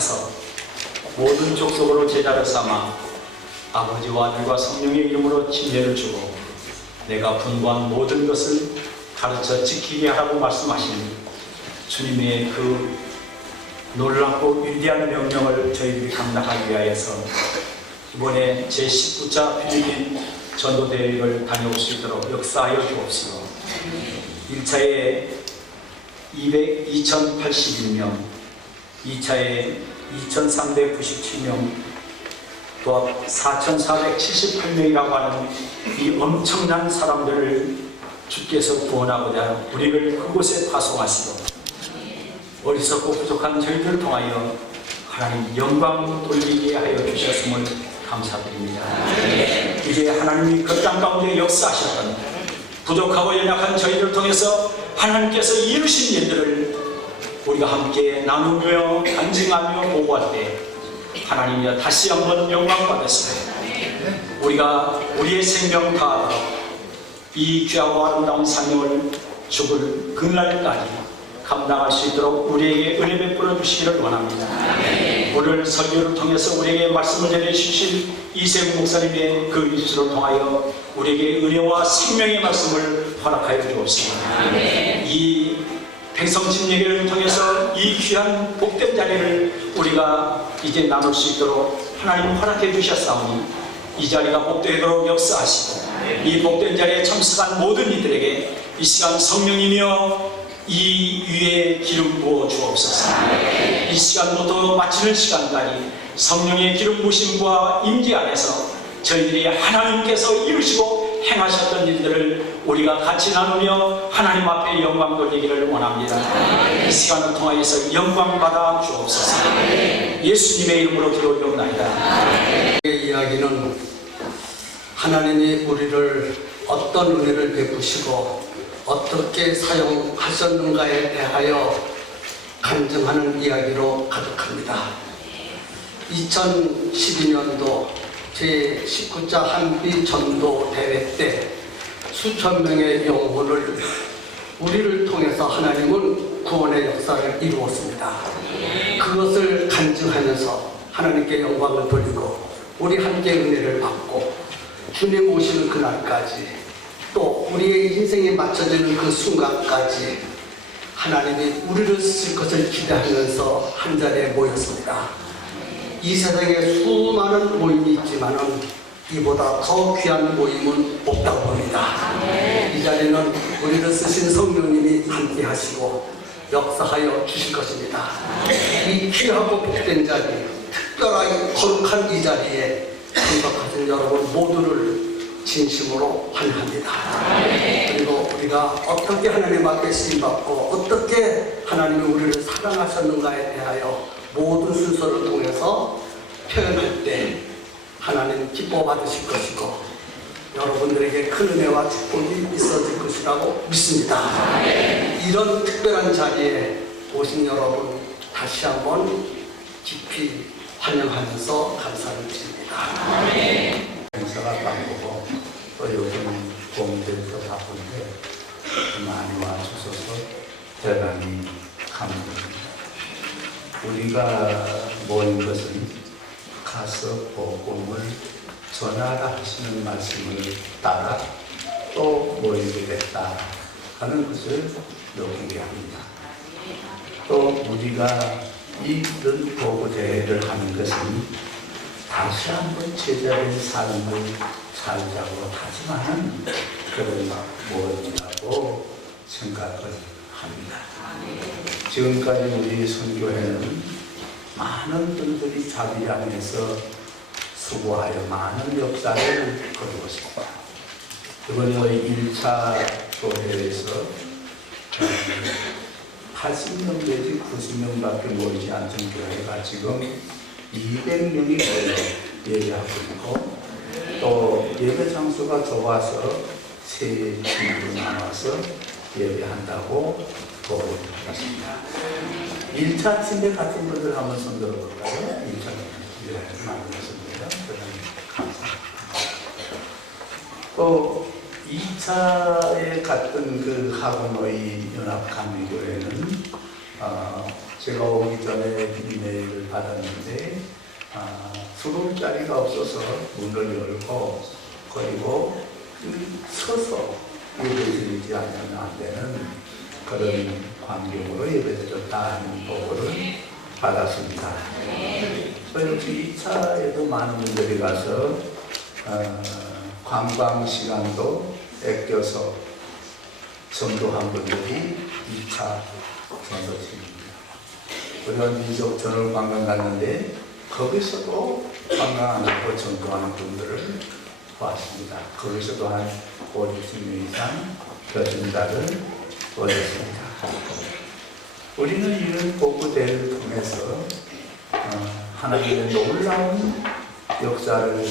가서 모든 족속으로 제자를 삼아 아버지와 아들과 성령의 이름으로 침례를 주고 내가 분부한 모든 것을 가르쳐 지키게 하라고 말씀하신 주님의 그 놀랍고 위대한 명령을 저희들이 감당하기 위하여서 이번에 제19차 필리핀 전도대회를 다녀올 수 있도록 역사하여 주옵시고 1차에 2081명, 2차에 2397명, 또 4478명이라고 하는 이 엄청난 사람들을 주께서 구원하고자 우리를 그곳에 파송하시고 어리석고 부족한 저희들을 통하여 하나님 영광 돌리게 하여 주셨음을 감사드립니다. 이제 하나님이 그 땅 가운데 역사하셨던 부족하고 연약한 저희들을 통해서 하나님께서 이루신 일들을 우리가 함께 나누며 간증하며 보고할 때 하나님이여 다시 한번 영광 받으시고 우리가 우리의 생명 다하도록 이 귀하고 아름다운 사명을 죽을 그날까지 감당할 수 있도록 우리에게 은혜 베풀어 주시기를 원합니다. 오늘 설교를 통해서 우리에게 말씀을 전해주실 이세국 목사님의 그 입술을 통하여 우리에게 은혜와 생명의 말씀을 허락하여 주옵소서. 이 백성진 예배를 통해서 이 귀한 복된 자리를 우리가 이제 나눌 수 있도록 하나님 허락해 주셨사오니 이 자리가 복되도록 역사하시고 이 복된 자리에 참석한 모든 이들에게 이 시간 성령이며 이 위에 기름 부어 주옵소서. 이 시간부터 마치는 시간까지 성령의 기름 부으심과 임재 안에서 저희들이 하나님께서 이루시고 행하셨던 일들을 우리가 같이 나누며 하나님 앞에 영광 돌리기를 원합니다. 이 시간을 통하여서 영광 받아 주옵소서. 예수님의 이름으로 기도드리옵나이다. 이 이야기는 하나님이 우리를 어떤 은혜를 베푸시고 어떻게 사용하셨는가에 대하여 간증하는 이야기로 가득합니다. 2012년도 제19차 한비 전도 대회 때 수천 명의 영혼을 우리를 통해서 하나님은 구원의 역사를 이루었습니다. 그것을 간증하면서 하나님께 영광을 돌리고 우리 함께 은혜를 받고 주님 오시는 그날까지 또 우리의 인생에 맞춰지는 그 순간까지 하나님이 우리를 쓰실 것을 기대하면서 한자리에 모였습니다. 이 세상에 수많은 모임이 있지만은 이보다 더 귀한 모임은 없다고 봅니다. 이 자리는 우리를 쓰신 성령님이 함께 하시고 역사하여 주실 것입니다. 이 귀하고 복된 자리, 특별하게 거룩한 이 자리에 참석하신 여러분 모두를 진심으로 환영합니다. 그리고 우리가 어떻게 하나님 앞에 쓰임받고 어떻게 하나님이 우리를 사랑하셨는가에 대하여 모든 순서를 통해서 표현할 때 하나님 기뻐 받으실 것이고 여러분들에게 큰 은혜와 축복이 있어질 것이라고 믿습니다. 이런 특별한 자리에 오신 여러분 다시 한번 깊이 환영하면서 감사를 드립니다. 행사가 바쁘고 또 요즘 공들도 바쁜데 많이 와주셔서 대단히 감사합니다. 우리가 모인 것은 가서 복음을 전하라 하시는 말씀을 따라 또 모이게 됐다 하는 것을 여기게 합니다. 또 우리가 이런 보고대회를 하는 것은 다시 한번 제자된 삶을 살자고 다짐하는 그런 모임이라고 생각을 합니다. 지금까지 우리 선교회는 많은 분들이 자기 안에서 수고하여 많은 역사를 거두었습니다. 이번에 1차 교회에서 80명 내지 90명밖에 모이지 않던 교회가 지금 200명이 모여 예배하고 있고 또 예배 장소가 좁아서 세 팀으로 나눠서 예배한다고 보고를 받았습니다. 1차 팀에 같은 분들 한번 손 들어볼까요? 1차 팀에 만들었습니다. 감사합니다. 또 2차에 갔던 그 하고노이 연합감리교회는 제가 오기 전에 이메일을 받았는데 들어올 자리가 없어서 문을 열고 그리고 서서 예배드리지 않으면 안 되는 그런 환경으로 예배드렸다는 보고를 받았습니다. 역시 2차에도 많은 분들이 가서 관광 시간도 아껴서 전도한 분들이 2차 전도팀입니다. 우리가 민족 전월 관광 갔는데 거기서도 관광 안 하고 전도하는 분들을 보았습니다. 거기서도 한 50명 이상 교진자를 보냈습니다. 우리는 이런 복구대를 통해서 하나님의 놀라운 역사를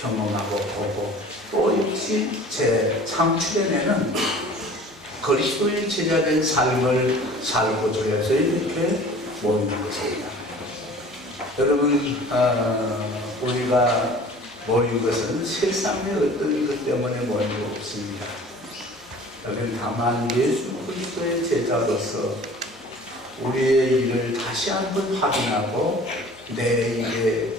경험하고 보고 또 역시 제 창출해내는 그리스도의 제자된 삶을 살고자 해서 이렇게 모이는 것입니다. 여러분, 우리가 모인 것은 세상의 어떤 것 때문에 모인 것 없습니다. 여기는 다만 예수 그리스도의 제자로서 우리의 일을 다시 한번 확인하고 내일에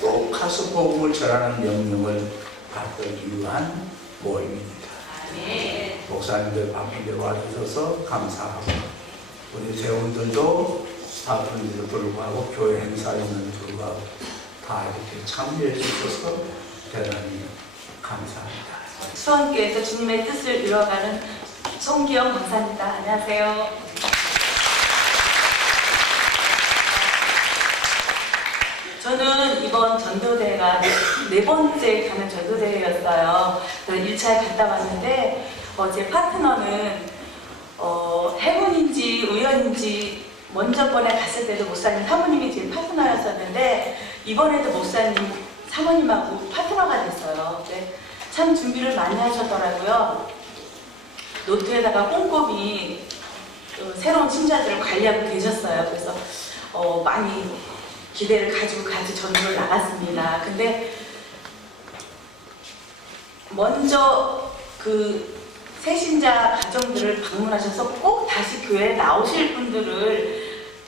꼭 가서 복음을 전하는 명령을 받기 위한 모임입니다. 목사님들 바쁜데 와주셔서 감사하고 우리 대원들도 바쁜데도 불구하고 교회 행사에는 불구하고 다 이렇게 참여해 주셔서 대단히 감사합니다. 수원교회에서 주님의 뜻을 이루어가는 송기영 목사입니다. 안녕하세요. 저는 이번 전도대회가 네 번째 가는 전도대회였어요. 1차에 갔다 왔는데 제 파트너는 행운인지 우연인지 먼저 번에 갔을 때도 목사님 사모님이 제 파트너였었는데 이번에도 목사님 사모님하고 파트너가 됐어요. 네. 참 준비를 많이 하셨더라고요. 노트에다가 꼼꼼히 새로운 신자들을 관리하고 계셨어요. 그래서 많이 기대를 가지고 같이 전도를 나갔습니다. 근데 먼저 그 새신자 가정들을 방문하셔서 꼭 다시 교회에 나오실 분들을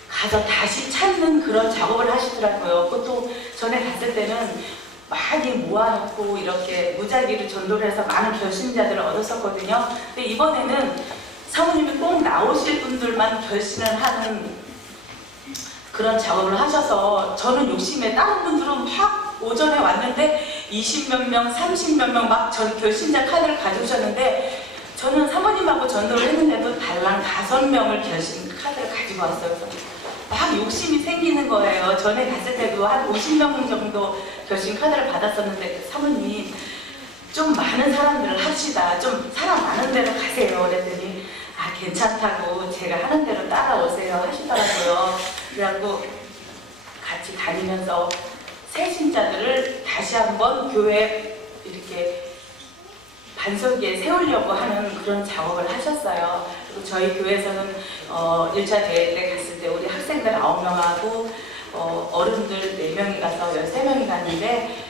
가서 다시 찾는 그런 작업을 하시더라고요. 보통 전에 갔을 때는 많이 모아놓고 이렇게 무작위로 전도를 해서 많은 결신자들을 얻었었거든요. 근데 이번에는 사모님이 꼭 나오실 분들만 결신을 하는 그런 작업을 하셔서 저는 욕심에 다른 분들은 막 오전에 왔는데 20몇 명, 30몇 명 막 전 결신자 카드를 가져오셨는데 저는 사모님하고 전도를 했는데도 달랑 5명을 결신 카드를 가지고 왔어요. 그래서 막 욕심이 생기는 거예요. 전에 갔을 때도 한 50명 정도 결신 카드를 받았었는데 사모님 좀 많은 사람들을 합시다. 좀 사람 많은 데로 가세요. 그랬더니 괜찮다고 제가 하는 대로 따라오세요 하시더라고요. 그래갖고 같이 다니면서 새 신자들을 다시 한번 교회에 이렇게 반석에 세우려고 하는 그런 작업을 하셨어요. 그리고 저희 교회에서는 1차 대회 때 갔을 때 우리 학생들 9명하고 어른들 4명이 가서 13명이 갔는데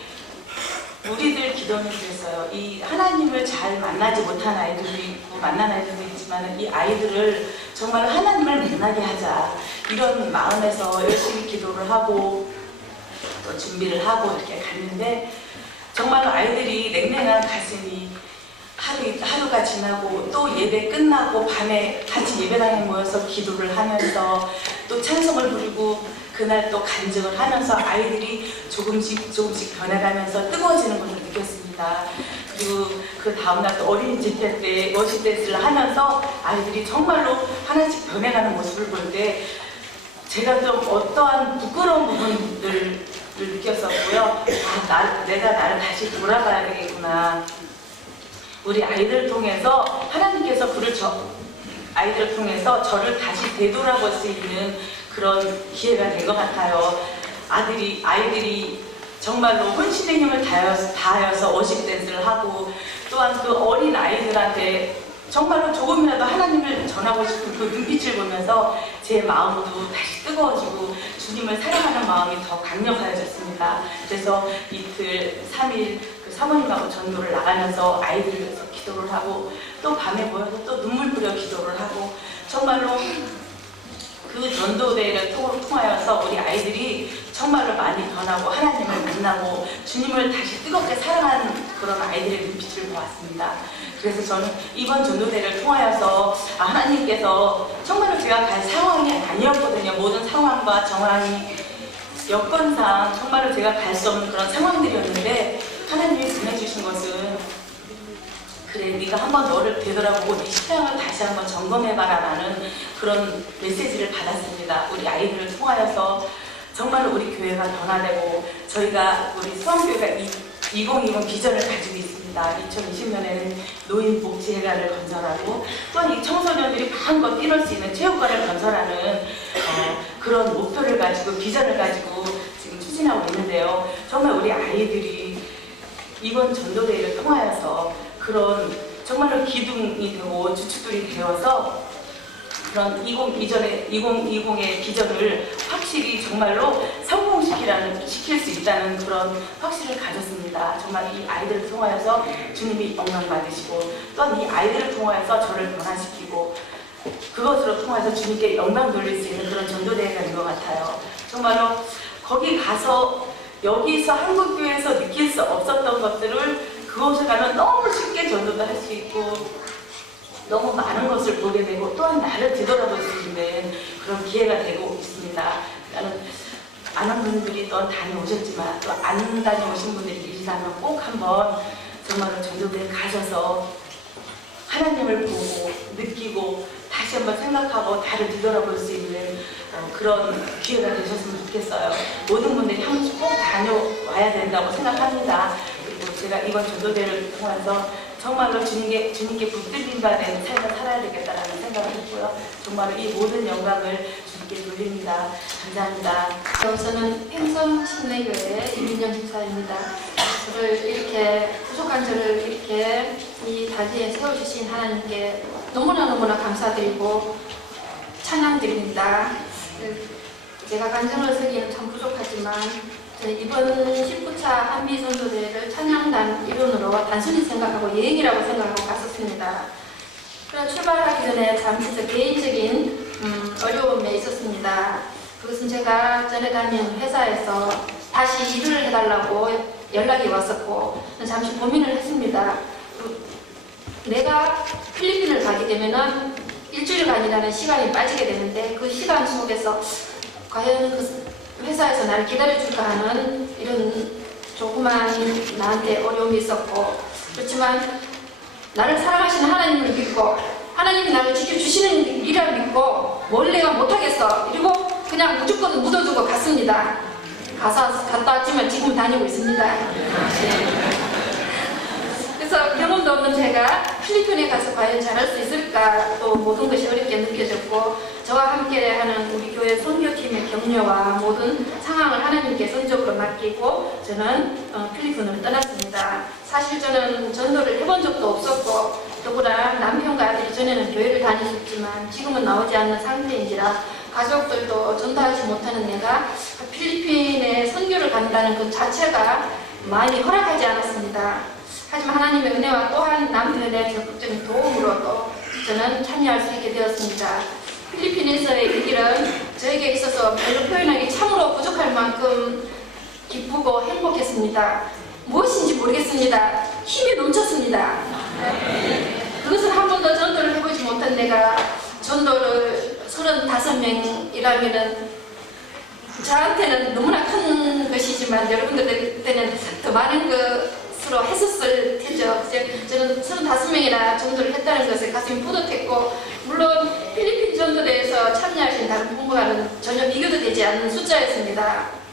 우리들 기도는 그랬어요. 이 하나님을 잘 만나지 못한 아이들도 있고 만난 아이들도 있지만 이 아이들을 정말 하나님을 만나게 하자 이런 마음에서 열심히 기도를 하고 또 준비를 하고 이렇게 갔는데 정말 아이들이 냉랭한 가슴이 하루가 지나고 또 예배 끝나고 밤에 같이 예배당에 모여서 기도를 하면서 또 찬송을 부르고 그날 또 간증을 하면서 아이들이 조금씩 변해가면서 뜨거워지는 것을 느꼈습니다. 그리고 그 다음날 또 어린이 집회 때 워십 댄스를 하면서 아이들이 정말로 하나씩 변해가는 모습을 볼 때 제가 좀 어떠한 부끄러운 부분들을 느꼈었고요. 내가 나를 다시 돌아가야 되겠구나. 우리 아이들을 통해서 하나님께서 아이들을 통해서 저를 다시 되돌아볼 수 있는 그런 기회가 된 것 같아요. 아이들이 정말로 혼신의 힘을 다하여서 워십 댄스를 하고 또한 그 어린 아이들한테 정말로 조금이라도 하나님을 전하고 싶은 그 눈빛을 보면서 제 마음도 다시 뜨거워지고 주님을 사랑하는 마음이 더 강력해졌습니다. 그래서 이틀 3일 그 사모님하고 전도를 나가면서 아이들을 위해서 기도를 하고 또 밤에 모여서 또 눈물 뿌려 기도를 하고 정말로 그 전도대회를 통하여서 우리 아이들이 정말로 많이 변하고 하나님을 만나고 주님을 다시 뜨겁게 사랑하는 그런 아이들의 눈빛을 보았습니다. 그래서 저는 이번 전도대회를 통하여서 하나님께서 정말로 제가 갈 상황이 아니었거든요. 모든 상황과 정황이 여건상 정말로 제가 갈 수 없는 그런 상황들이었는데 하나님이 보내주신 것은 그래 네가 한번 너를 되돌아보고 네 신앙을 다시 한번 점검해봐라라는 그런 메시지를 받았습니다. 우리 아이들을 통하여서 정말 우리 교회가 변화되고 저희가 우리 수원교회가 2020 비전을 가지고 있습니다. 2020년에는 노인복지회관을 건설하고 또한 이 청소년들이 마음껏 뛰놀 수 있는 체육관을 건설하는 그런 목표를 가지고 비전을 가지고 지금 추진하고 있는데요. 정말 우리 아이들이 이번 전도대회를 통하여서 그런 정말로 기둥이 되고 주춧돌이 되어서 그런 2020의 비전을 확실히 정말로 시킬 수 있다는 그런 확신을 가졌습니다. 정말 이 아이들을 통하여서 주님이 영광 받으시고 또한 이 아이들을 통하여서 저를 변화시키고 그것으로 통해서 주님께 영광 돌릴 수 있는 그런 전도대회가 된 것 같아요. 정말로 거기 가서 여기서 한국교회에서 느낄 수 없었던 것들을 그곳에 가면 너무 쉽게 전도도 할 수 있고 너무 많은 것을 보게 되고 또한 나를 뒤돌아볼 수 있는 그런 기회가 되고 있습니다. 나는 많은 분들이 또 다녀오셨지만 또 안 다녀오신 분들이 계시다면 꼭 한번 정말로 전도대에 가셔서 하나님을 보고 느끼고 다시 한번 생각하고 나를 뒤돌아볼 수 있는 그런 기회가 되셨으면 좋겠어요. 모든 분들이 한 번씩 꼭 다녀와야 된다고 생각합니다. 그리고 제가 이번 전도대를 통해서 정말로 주님께 붙들린 바 된 삶을 살아야 되겠다라는 생각을 했고요. 정말로 이 모든 영광을 주님께 돌립니다. 감사합니다. 저는 행성신내교회 이민영 집사입니다. 저를 이렇게 부족한 저를 이렇게 이 자리에 세워주신 하나님께 너무나 감사드리고 찬양드립니다. 제가 간증을 쓰기는 참 부족하지만 이번 19차 한미전도대회를 찬양단 일원으로 단순히 생각하고 여행이라고 생각하고 갔었습니다. 그러나 출발하기 전에 잠시 저 개인적인 어려움에 있었습니다. 그것은 제가 전에 다니는 회사에서 다시 일을 해달라고 연락이 왔었고 잠시 고민을 했습니다. 내가 필리핀을 가게 되면은 일주일간이라는 시간이 빠지게 되는데 그 시간 속에서 과연 그 회사에서 나를 기다려줄까 하는 이런 조그만 나한테 어려움이 있었고 그렇지만 나를 사랑하시는 하나님을 믿고 하나님이 나를 지켜주시는 일을 믿고 뭘 내가 못하겠어 이러고 그냥 무조건 묻어두고 갔습니다. 갔다 왔지만 지금 다니고 있습니다. 그래서 경험도 없는 제가 필리핀에 가서 과연 잘할 수 있을까 또 모든 것이 어렵게 느껴졌고 저와 함께하는 우리 교회 선교팀의 격려와 모든 상황을 하나님께 선적으로 맡기고 저는 필리핀으로 떠났습니다. 사실 저는 전도를 해본 적도 없었고 더구나 남편과 아들이 전에는 교회를 다니셨지만 지금은 나오지 않는 상태인지라 가족들도 전도하지 못하는 내가 필리핀에 선교를 간다는 그 자체가 많이 허락하지 않았습니다. 하지만 하나님의 은혜와 또한 남편의 적극적인 도움으로 또 저는 참여할 수 있게 되었습니다. 필리핀에서의 이 길은 저에게 있어서 별로 표현하기 참으로 부족할 만큼 기쁘고 행복했습니다. 무엇인지 모르겠습니다. 힘이 넘쳤습니다. 그것은 한 번도 전도를 해보지 못한 내가 전도를 35명이라면은 저한테는 너무나 큰 것이지만 여러분들한테는 더 많은 것으로 했었을 테죠. 저는 35명이나 전도를 했다는 것에 가슴이 뿌듯했고 물론 필리핀 전도대에서 참여하신 다른 분과는 전혀 비교도 되지 않는 숫자였습니다.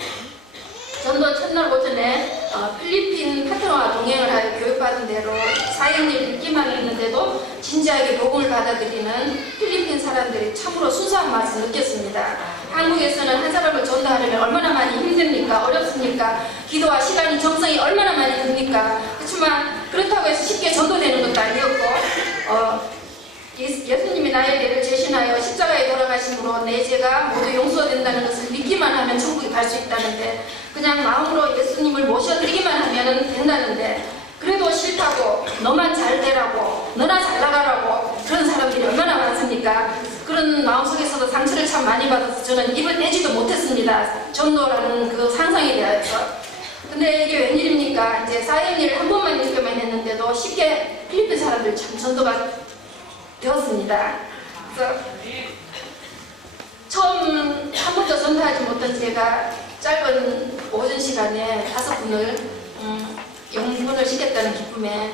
전도 첫날 오전에 필리핀 파트너와 동행을 하여 교육받은 대로 4일을 있기만 했는데도 진지하게 복음을 받아들이는 필리핀 사람들이 참으로 순수한 맛을 느꼈습니다. 한국에서는 한 사람을 전도하려면 얼마나 많이 힘듭니까? 어렵습니까? 기도와 시간이 정성이 얼마나 많이 듭니까? 그렇지만 그렇다고 해서 쉽게 전도되는 것도 아니었고 예수님이 나의 죄를 대신하여 십자가에 돌아가심으로 내 죄가 모두 용서된다는 것을 믿기만 하면 천국에 갈 수 있다는데 그냥 마음으로 예수님을 모셔드리기만 하면 된다는데 그래도 싫다고 너만 잘 되라고 너나 잘 나가라고 그런 사람들이 얼마나 많습니까? 그런 그런 마음속에서도 상처를 참 많이 받아서 저는 입을 떼지도 못했습니다. 전도라는 그 상상에 대하여서. 근데 이게 웬일입니까? 이제 사형리를 한 번만 이렇게만 했는데도 쉽게 필리핀 사람들 참 전도가 되었습니다. 그래서 처음 한 번도 전도하지 못한 제가 짧은 오전 시간에 5분을 영분을 시켰다는 기쁨에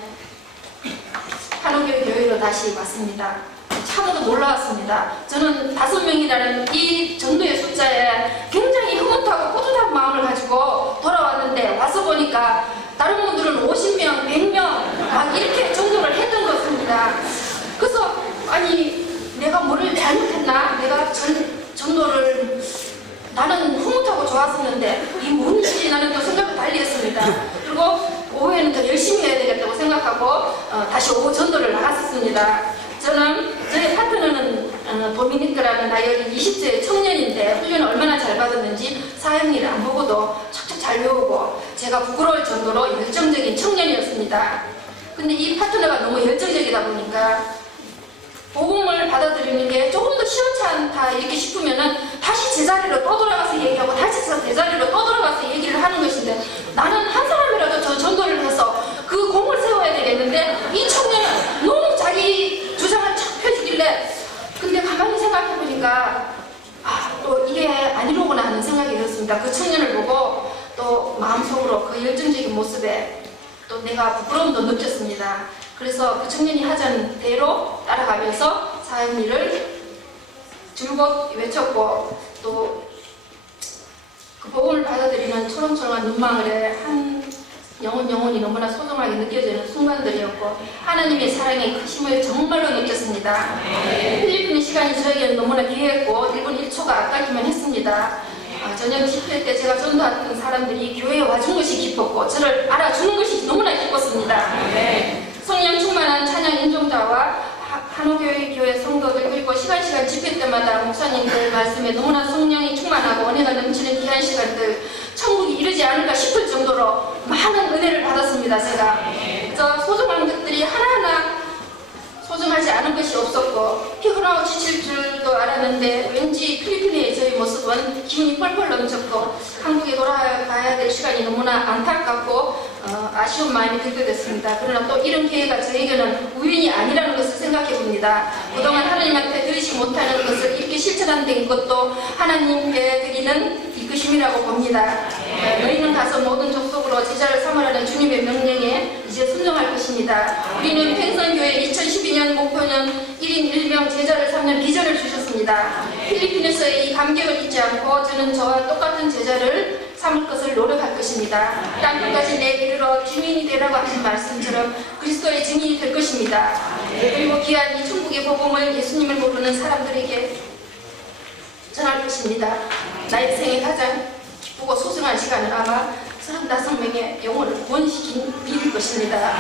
한옥교회 교회로 다시 왔습니다. 참으로 놀라웠습니다. 저는 5명이라는 이 전도의 숫자에 굉장히 흐뭇하고 뿌듯한 마음을 가지고 돌아왔는데 와서 보니까 다른 분들은 50명, 100명 막 이렇게 전도를 했던 것 같습니다. 그래서 아니 내가 뭐를 잘못했나? 내가 전도를 나는 흐뭇하고 좋았었는데 이 뭔지 나는 또 생각을 달리 했습니다. 그리고 오후에는 더 열심히 해야 되겠다고 생각하고 다시 오후 전도를 나갔었습니다. 저희 파트너는 도미니크라는 나이 20세 청년인데 훈련을 얼마나 잘 받았는지 사형리를 안 보고도 척척 잘 배우고 제가 부끄러울 정도로 열정적인 청년이었습니다. 근데 이 파트너가 너무 열정적이다 보니까 복음을 받아들이는 게 조금 더 시원찮다 이렇게 싶으면은 다시 제자리로 또 돌아가서 얘기하고 다시 제자리로 또 돌아가서 얘기를 하는 것인데 나는 한 사람이라도 저 전도를 해서 그 공을 세워야 되겠는데 이 청년은 너무 자기 주장을 착 펴주길래 근데 가만히 생각해보니까 또 이게 아니로구나 하는 생각이 들었습니다. 그 청년을 보고 또 마음속으로 그 열정적인 모습에 또 내가 부끄러움도 느꼈습니다. 그래서 그 청년이 하자는 대로 따라가면서 사형리를 줄곧 외쳤고 또 그 복음을 받아들이는 초롱초롱한 눈망울에 한 영혼이 너무나 소중하게 느껴지는 순간들이었고 하나님의 사랑의 크심을 정말로 느꼈습니다. 필리핀의 시간이 저에게는 너무나 귀했고 1분 1초가 아깝기만 했습니다. 저녁 집회 때 제가 전도했던 사람들이 교회에 와준 것이 기뻤고 저를 알아주는 것이 너무나 기뻤습니다. 성령 충만한 찬양 인종자와 한옥교회 성도들 그리고 시간 집회 때마다 목사님들 말씀에 너무나 성령이 충만하고 은혜가 넘치는 귀한 시간들 천국이 이르지 않을까 싶을 정도로 많은 은혜를 받았습니다. 제가 그래서 소중한 것들이 하나하나 소중하지 않은 것이 없었고 피곤하고 지칠 줄도 알았는데 왠지 필리핀의 저희 모습은 기운이 펄펄 넘쳤고 한국에 돌아가야 될 시간이 너무나 안타깝고 아쉬운 마음이 들게 됐습니다. 그러나 또 이런 기회가 저에게는 우연이 아니라는 것을 생각해 봅니다. 그동안 하나님한테 드리지 못하는 것을 이렇게 실천한 것도 하나님께 드리는 이끄심이라고 봅니다. 너희는 가서 모든 족속으로 제자를 삼으라는 주님의 명령에 이제 순종할 것입니다. 우리는 팽성교회 2012년 목표는 1인 1명 제자를 삼는 비전을 주셨습니다. 필리핀에서의 이 감격을 잊지 않고 저는 저와 똑같은 제자를 삼을 것을 노력할 것입니다. 땅끝까지 내 이르러 증인이 되라고 하신 말씀처럼 그리스도의 증인이 될 것입니다. 그리고 귀한 이 천국의 복음을 예수님을 모르는 사람들에게 전할 것입니다. 나의 생에 가장 기쁘고 소중한 시간은 아마 35명의 영혼을 구원시킨 일일 것입니다.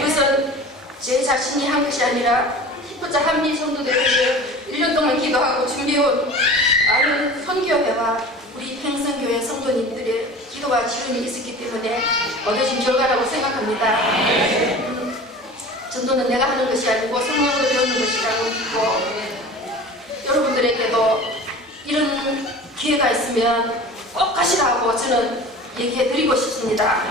그것은 제 자신이 한 것이 아니라 히포자 한미 성도들에게 1년 동안 기도하고 준비해온 많은 선교회와 우리 팽성교회 성도님들의 기도와 지원이 있었기 때문에 얻어진 결과라고 생각합니다. 전도는 내가 하는 것이 아니고 성령으로 배우는 것이라고 믿고 여러분들에게도 이런 기회가 있으면 꼭 가시라고 저는 얘기해드리고 싶습니다.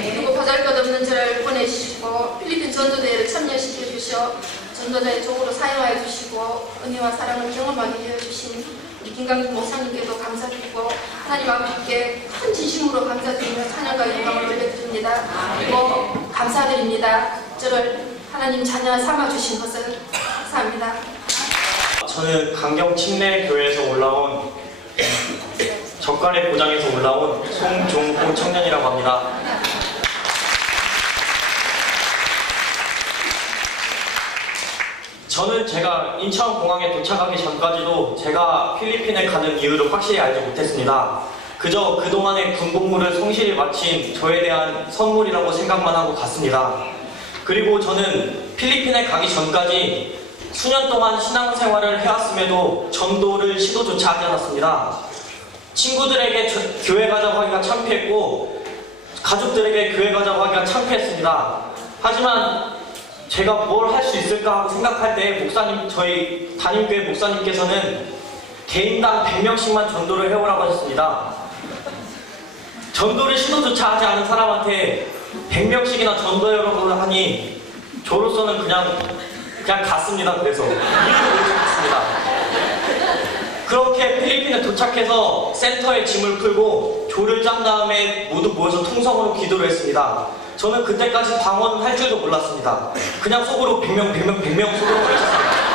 그리고 보잘것없는 저를 보내주시고 필리핀 전도대회를 참여시켜 주셔 전도자의 종으로 사용하여 주시고 은혜와 사랑을 경험하게 해주신 우리 김강준 목사님께도 감사드리고 하나님 아버지께 큰 진심으로 감사드리며 찬양과 영광을 올려드립니다. 그리고 감사드립니다. 저를 하나님 자녀 삼아주신 것을 감사합니다. 저는 강경침례교회에서 올라온 젓갈의 고장에서 올라온 송종호 청년이라고 합니다. 저는 제가 인천공항에 도착하기 전까지도 제가 필리핀에 가는 이유를 확실히 알지 못했습니다. 그저 그동안의 군복무를 성실히 마친 저에 대한 선물이라고 생각만 하고 갔습니다. 그리고 저는 필리핀에 가기 전까지 수년 동안 신앙생활을 해왔음에도 전도를 시도조차 하지 않았습니다. 친구들에게 교회 가자고 하기가 창피했고 가족들에게 교회 가자고 하기가 창피했습니다. 하지만 제가 뭘 할 수 있을까 하고 생각할 때 목사님, 저희 담임교회 목사님께서는 개인당 100명씩만 전도를 해오라고 하셨습니다. 전도를 시도조차 하지 않은 사람한테 100명씩이나 전도해오라고 하니 저로서는 그냥 갔습니다. 그래서 이유도 모르고 갔습니다. 그렇게 필리핀에 도착해서 센터에 짐을 풀고 조를 짠 다음에 모두 모여서 통성으로 기도를 했습니다. 저는 그때까지 방언은 할 줄도 몰랐습니다. 그냥 속으로 100명 속으로 외쳤습니다.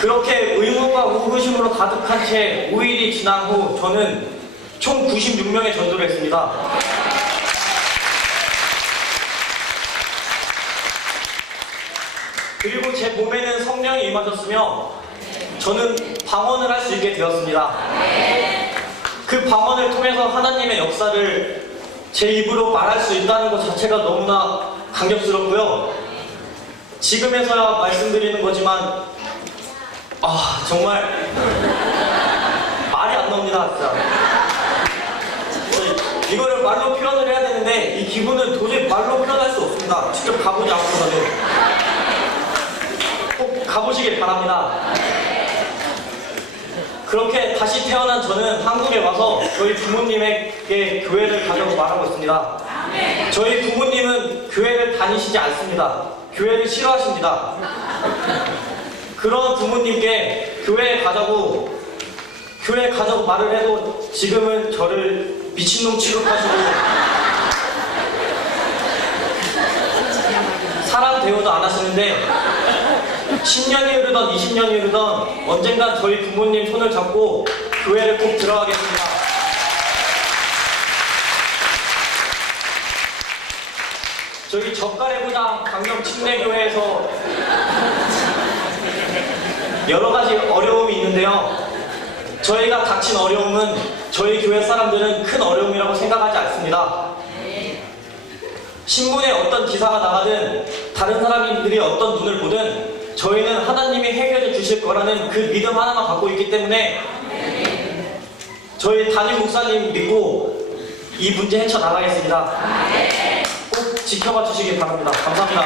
그렇게 의문과 의구심으로 가득한 채 5일이 지난 후 저는 총 96명의 전도를 했습니다. 그리고 제 몸에는 성령이 임하셨으며 저는 방언을 할 수 있게 되었습니다. 그 방언을 통해서 하나님의 역사를 제 입으로 말할 수 있다는 것 자체가 너무나 감격스럽고요. 지금에서야 말씀드리는 거지만 정말 말이 안 나옵니다. 진짜 이거를 말로 표현을 해야 되는데 이 기분은 도저히 말로 표현할 수 없습니다. 직접 가보지 않고서는. 꼭 가보시길 바랍니다. 그렇게 다시 태어난 저는 한국에 와서 저희 부모님에게 교회를 가자고 말하고 있습니다. 저희 부모님은 교회를 다니시지 않습니다. 교회를 싫어하십니다. 그런 부모님께 교회에 가자고 말을 해도 지금은 저를 미친놈 취급하시고 사람 대우도 안 하시는데 10년이 흐르던 20년이 흐르던 언젠간 저희 부모님 손을 잡고 교회를 꼭 들어가겠습니다. 저희 젓가래부장 강경 침례교회에서 여러 가지 어려움이 있는데요. 저희가 닥친 어려움은 저희 교회 사람들은 큰 어려움이라고 생각하지 않습니다. 신문에 어떤 기사가 나가든 다른 사람들이 어떤 눈을 보든 저희는 하나님이 해결해 주실 거라는 그 믿음 하나만 갖고 있기 때문에 저희 담임 목사님 믿고 이 문제 헤쳐나가겠습니다. 꼭 지켜봐 주시길 바랍니다. 감사합니다.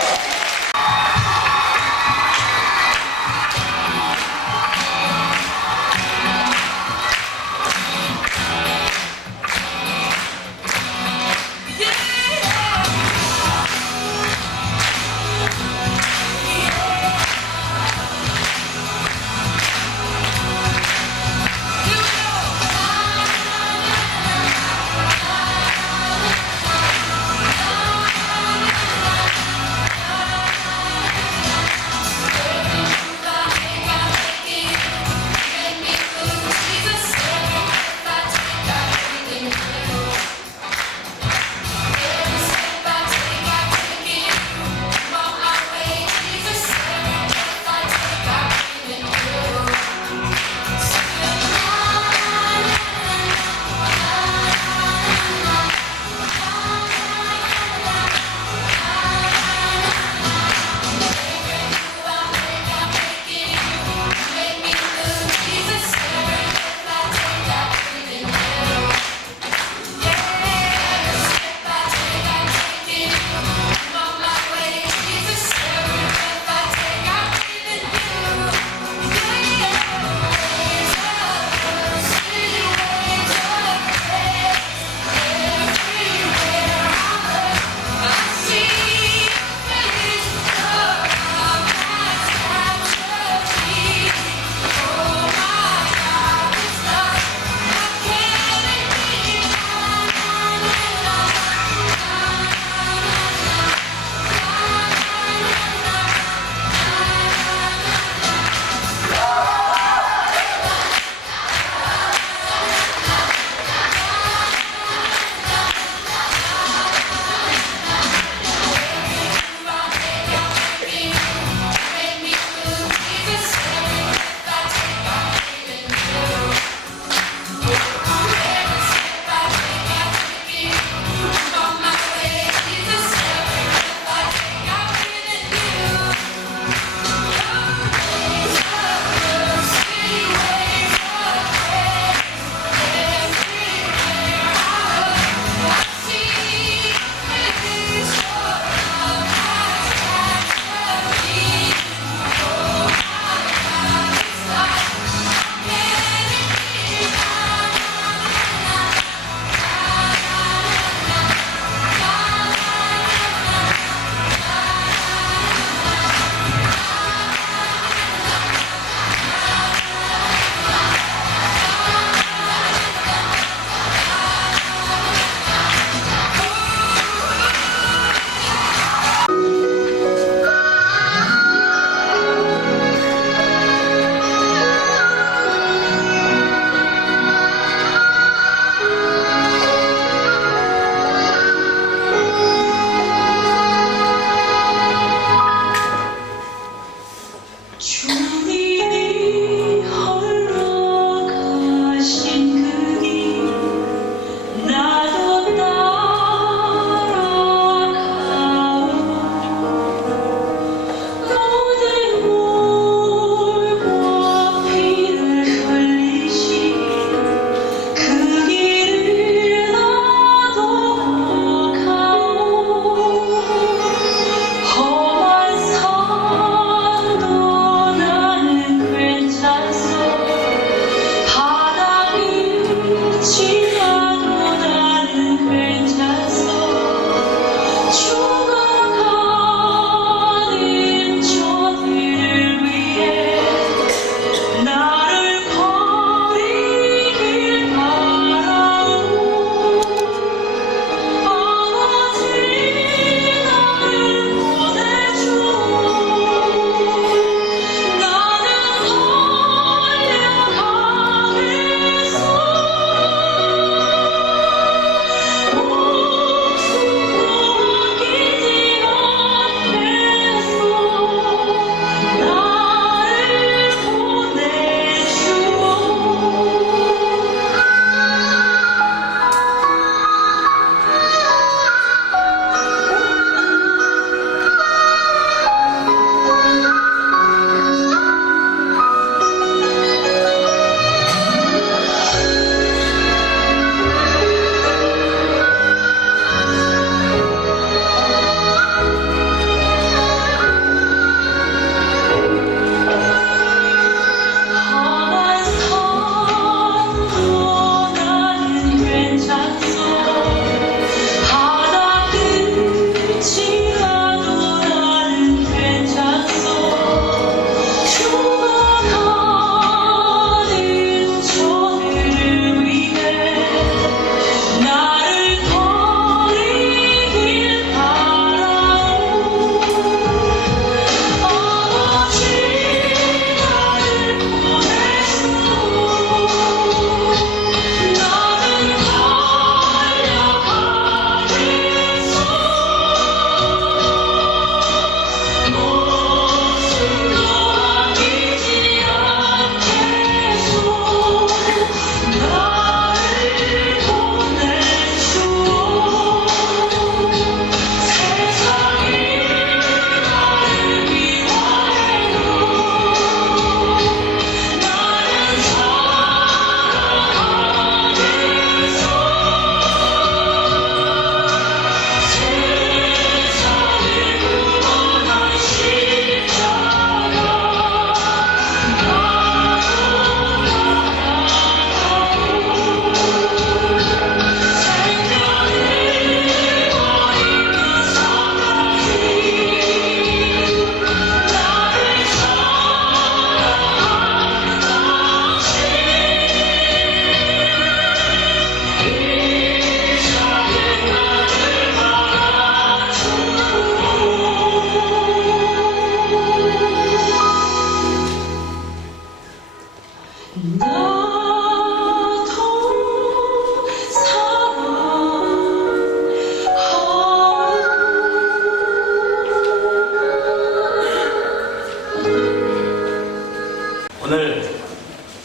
오늘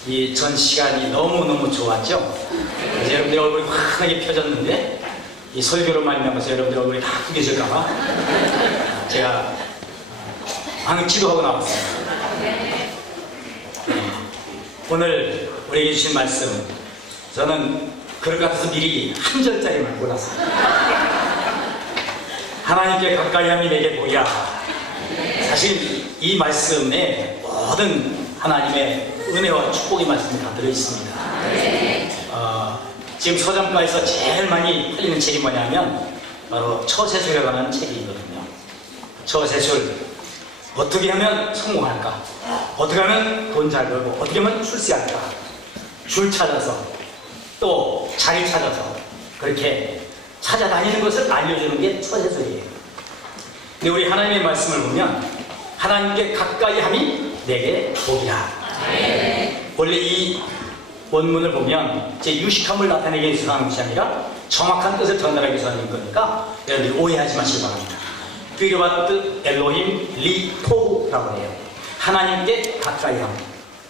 이 전 시간이 너무너무 좋았죠? 그래서 여러분들 얼굴이 환하게 펴졌는데 이 설교로 말미암아서 여러분들 얼굴이 다 구겨질까봐 제가 방금 기도하고 나왔어요. 오늘 우리에게 주신 말씀, 저는 그럴 것 같아서 미리 한 절짜리만 골랐어요. 하나님께 가까이함이 내게 보이라. 사실 이 말씀에 모든 하나님의 은혜와 축복의 말씀이 다 들어있습니다. 지금 서점가에서 제일 많이 팔리는 책이 뭐냐면 바로 처세술에 관한 책이거든요. 처세술, 어떻게 하면 성공할까? 어떻게 하면 돈 잘 벌고, 어떻게 하면 출세할까? 줄 찾아서, 또 자리 찾아서 그렇게 찾아다니는 것을 알려주는 게 처세술이에요. 근데 우리 하나님의 말씀을 보면 하나님께 가까이 함이 내게 복이라. 원래 이 원문을 보면 제 유식함을 나타내기 위해서 하는 것이 아니라 정확한 뜻을 전달하기 위해서 하는 거니까 여러분들이 오해하지 마시기 바랍니다. 뀌르바트 엘로힘 리토라고 해요. 하나님께 가까이함.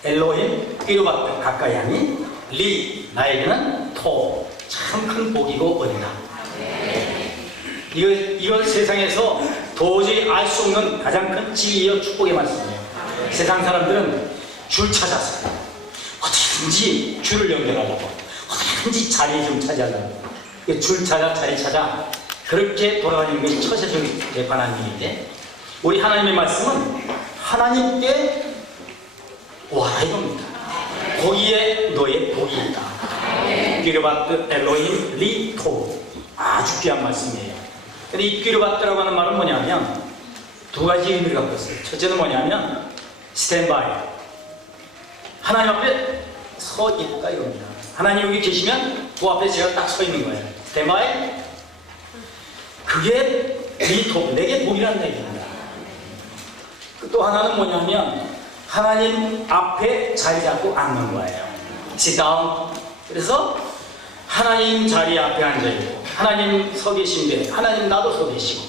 엘로힘 뀌르바트 가까이함이 리 나에게는 토 참 큰 복이고 은혜다. 이건 세상에서 도저히 알 수 없는 가장 큰 진리와 축복의 말씀이에요. 세상 사람들은 줄 찾아서 어떻게든지 줄을 연결하려고, 어떻게든지 자리 좀 차지하려고, 줄 찾아 자리 찾아 그렇게 돌아다니는 것이 처세술에 관한 일인데, 우리 하나님의 말씀은 하나님께 와라 이겁니다. 거기에 너의 복이 있다. 뀌르바트 엘로힘 리토, 아주 귀한 말씀이에요. 근데 이 뀌르바트라고 하는 말은 뭐냐면 두 가지 의미를 갖고 있어요. 첫째는 뭐냐면 스탠바이, 하나님 앞에 서 있다 이겁니다. 하나님 여기 계시면 그 앞에 제가 딱 서 있는 거예요. 스탠바이, 그게 리토, 내게 복이라는 얘기입니다. 또 하나는 뭐냐면 하나님 앞에 자리 잡고 앉는 거예요. sit down. 그래서 하나님 자리 앞에 앉아있고, 하나님 서 계신데 하나님 나도 서 계시고,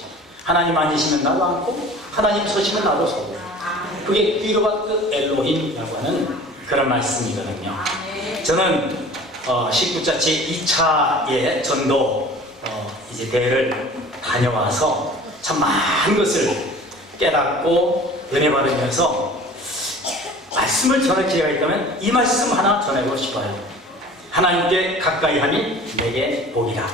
하나님 앉으시면 나도 앉고, 하나님 서시면 나도 서고, 그게 뀌르바트 엘로힘이라고 하는 그런 말씀이거든요. 저는 19자 제2차의 전도 이제 대회를 다녀와서 참 많은 것을 깨닫고 은혜 받으면서 말씀을 전할 기회가 있다면 이 말씀 하나 전하고 싶어요. 하나님께 가까이함이 내게 복이다.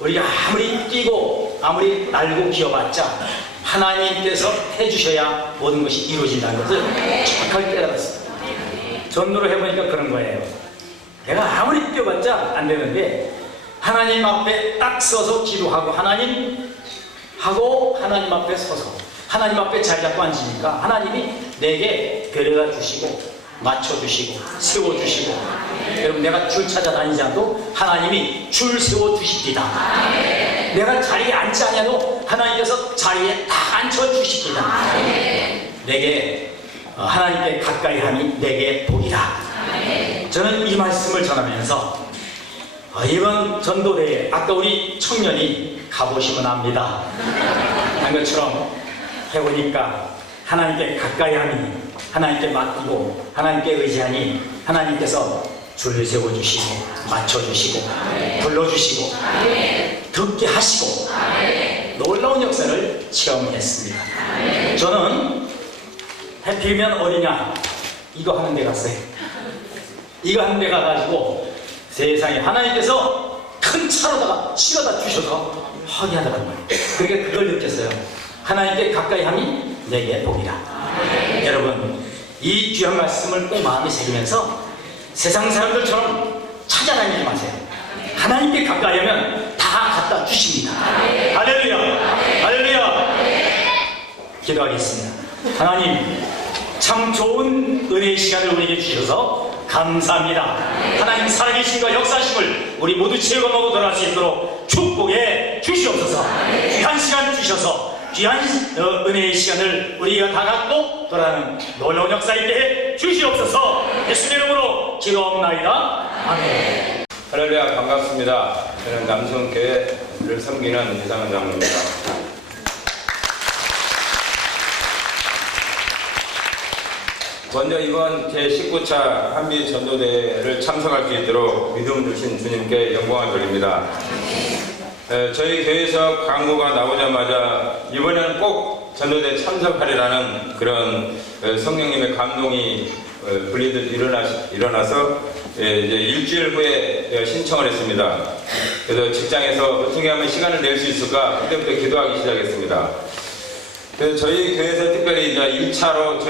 우리가 아무리 뛰고 아무리 날고 기어봤자 하나님께서 해주셔야 모든 것이 이루어진다는 것을 정확하게 깨달았습니다. 전도를 해보니까 그런 거예요. 내가 아무리 뛰어봤자 안 되는데 하나님 앞에 딱 서서 기도하고 하나님 하고 하나님 앞에 서서 하나님 앞에 자리 잡고 앉으니까 하나님이 내게 데려다 주시고 맞춰주시고 세워주시고, 여러분 내가 줄 찾아다니지 않아도 하나님이 줄 세워주십니다. 내가 자리에 앉지 않아도 하나님께서 자리에 다 앉혀주십니다. 내게 하나님께 가까이함이 내게 복이다. 저는 이 말씀을 전하면서 이번 전도대회, 아까 우리 청년이 가보시면 압니다. 한 것처럼 해보니까 하나님께 가까이함이, 하나님께 맡기고 하나님께 의지하니 하나님께서 줄 세워주시고 맞춰주시고 불러주시고 듣게 하시고 놀라운 역사를 체험했습니다. 저는 해필이면 어디냐 이거 하는 데 갔어요. 이거 하는 데 가가지고 세상에 하나님께서 큰 차로다가 실어다 주셔서 하게 하더라고요. 그러니까 그걸 느꼈어요. 하나님께 가까이함이 내게 복이다. 여러분 이 귀한 말씀을 꼭 마음에 새기면서 세상 사람들처럼 찾아다니지 마세요. 하나님께 가까이하면 다 갖다 주십니다. 할렐루야, 할렐루야. 기도하겠습니다. 하나님 참 좋은 은혜의 시간을 우리에게 주셔서 감사합니다. 하나님 살아계신과 역사심을 우리 모두 체험하고 돌아갈 수 있도록 축복해 주시옵소서. 귀한 시간 주셔서 귀한 은혜의 시간을 우리가 다 갖고 돌아가는 놀라운 역사 있게 해 주시옵소서. 예수님 이름으로 기도합나이다. 아멘. 할렐루야, 반갑습니다. 저는 남성교회를 섬기는 이상은 장로입니다. 먼저 이번 제19차 한미 전도대회를 참석할 수 있도록 믿음 주신 주님께 영광을 돌립니다. 저희 교회에서 광고가 나오자마자 이번에는 꼭 전도대 참석하리라는 그런 성령님의 감동이 불리듯 일어나서 이제 일주일 후에 신청을 했습니다. 그래서 직장에서 어떻게 하면 시간을 낼 수 있을까 그때부터 기도하기 시작했습니다. 그래서 저희 교회에서 특별히 이제 1차로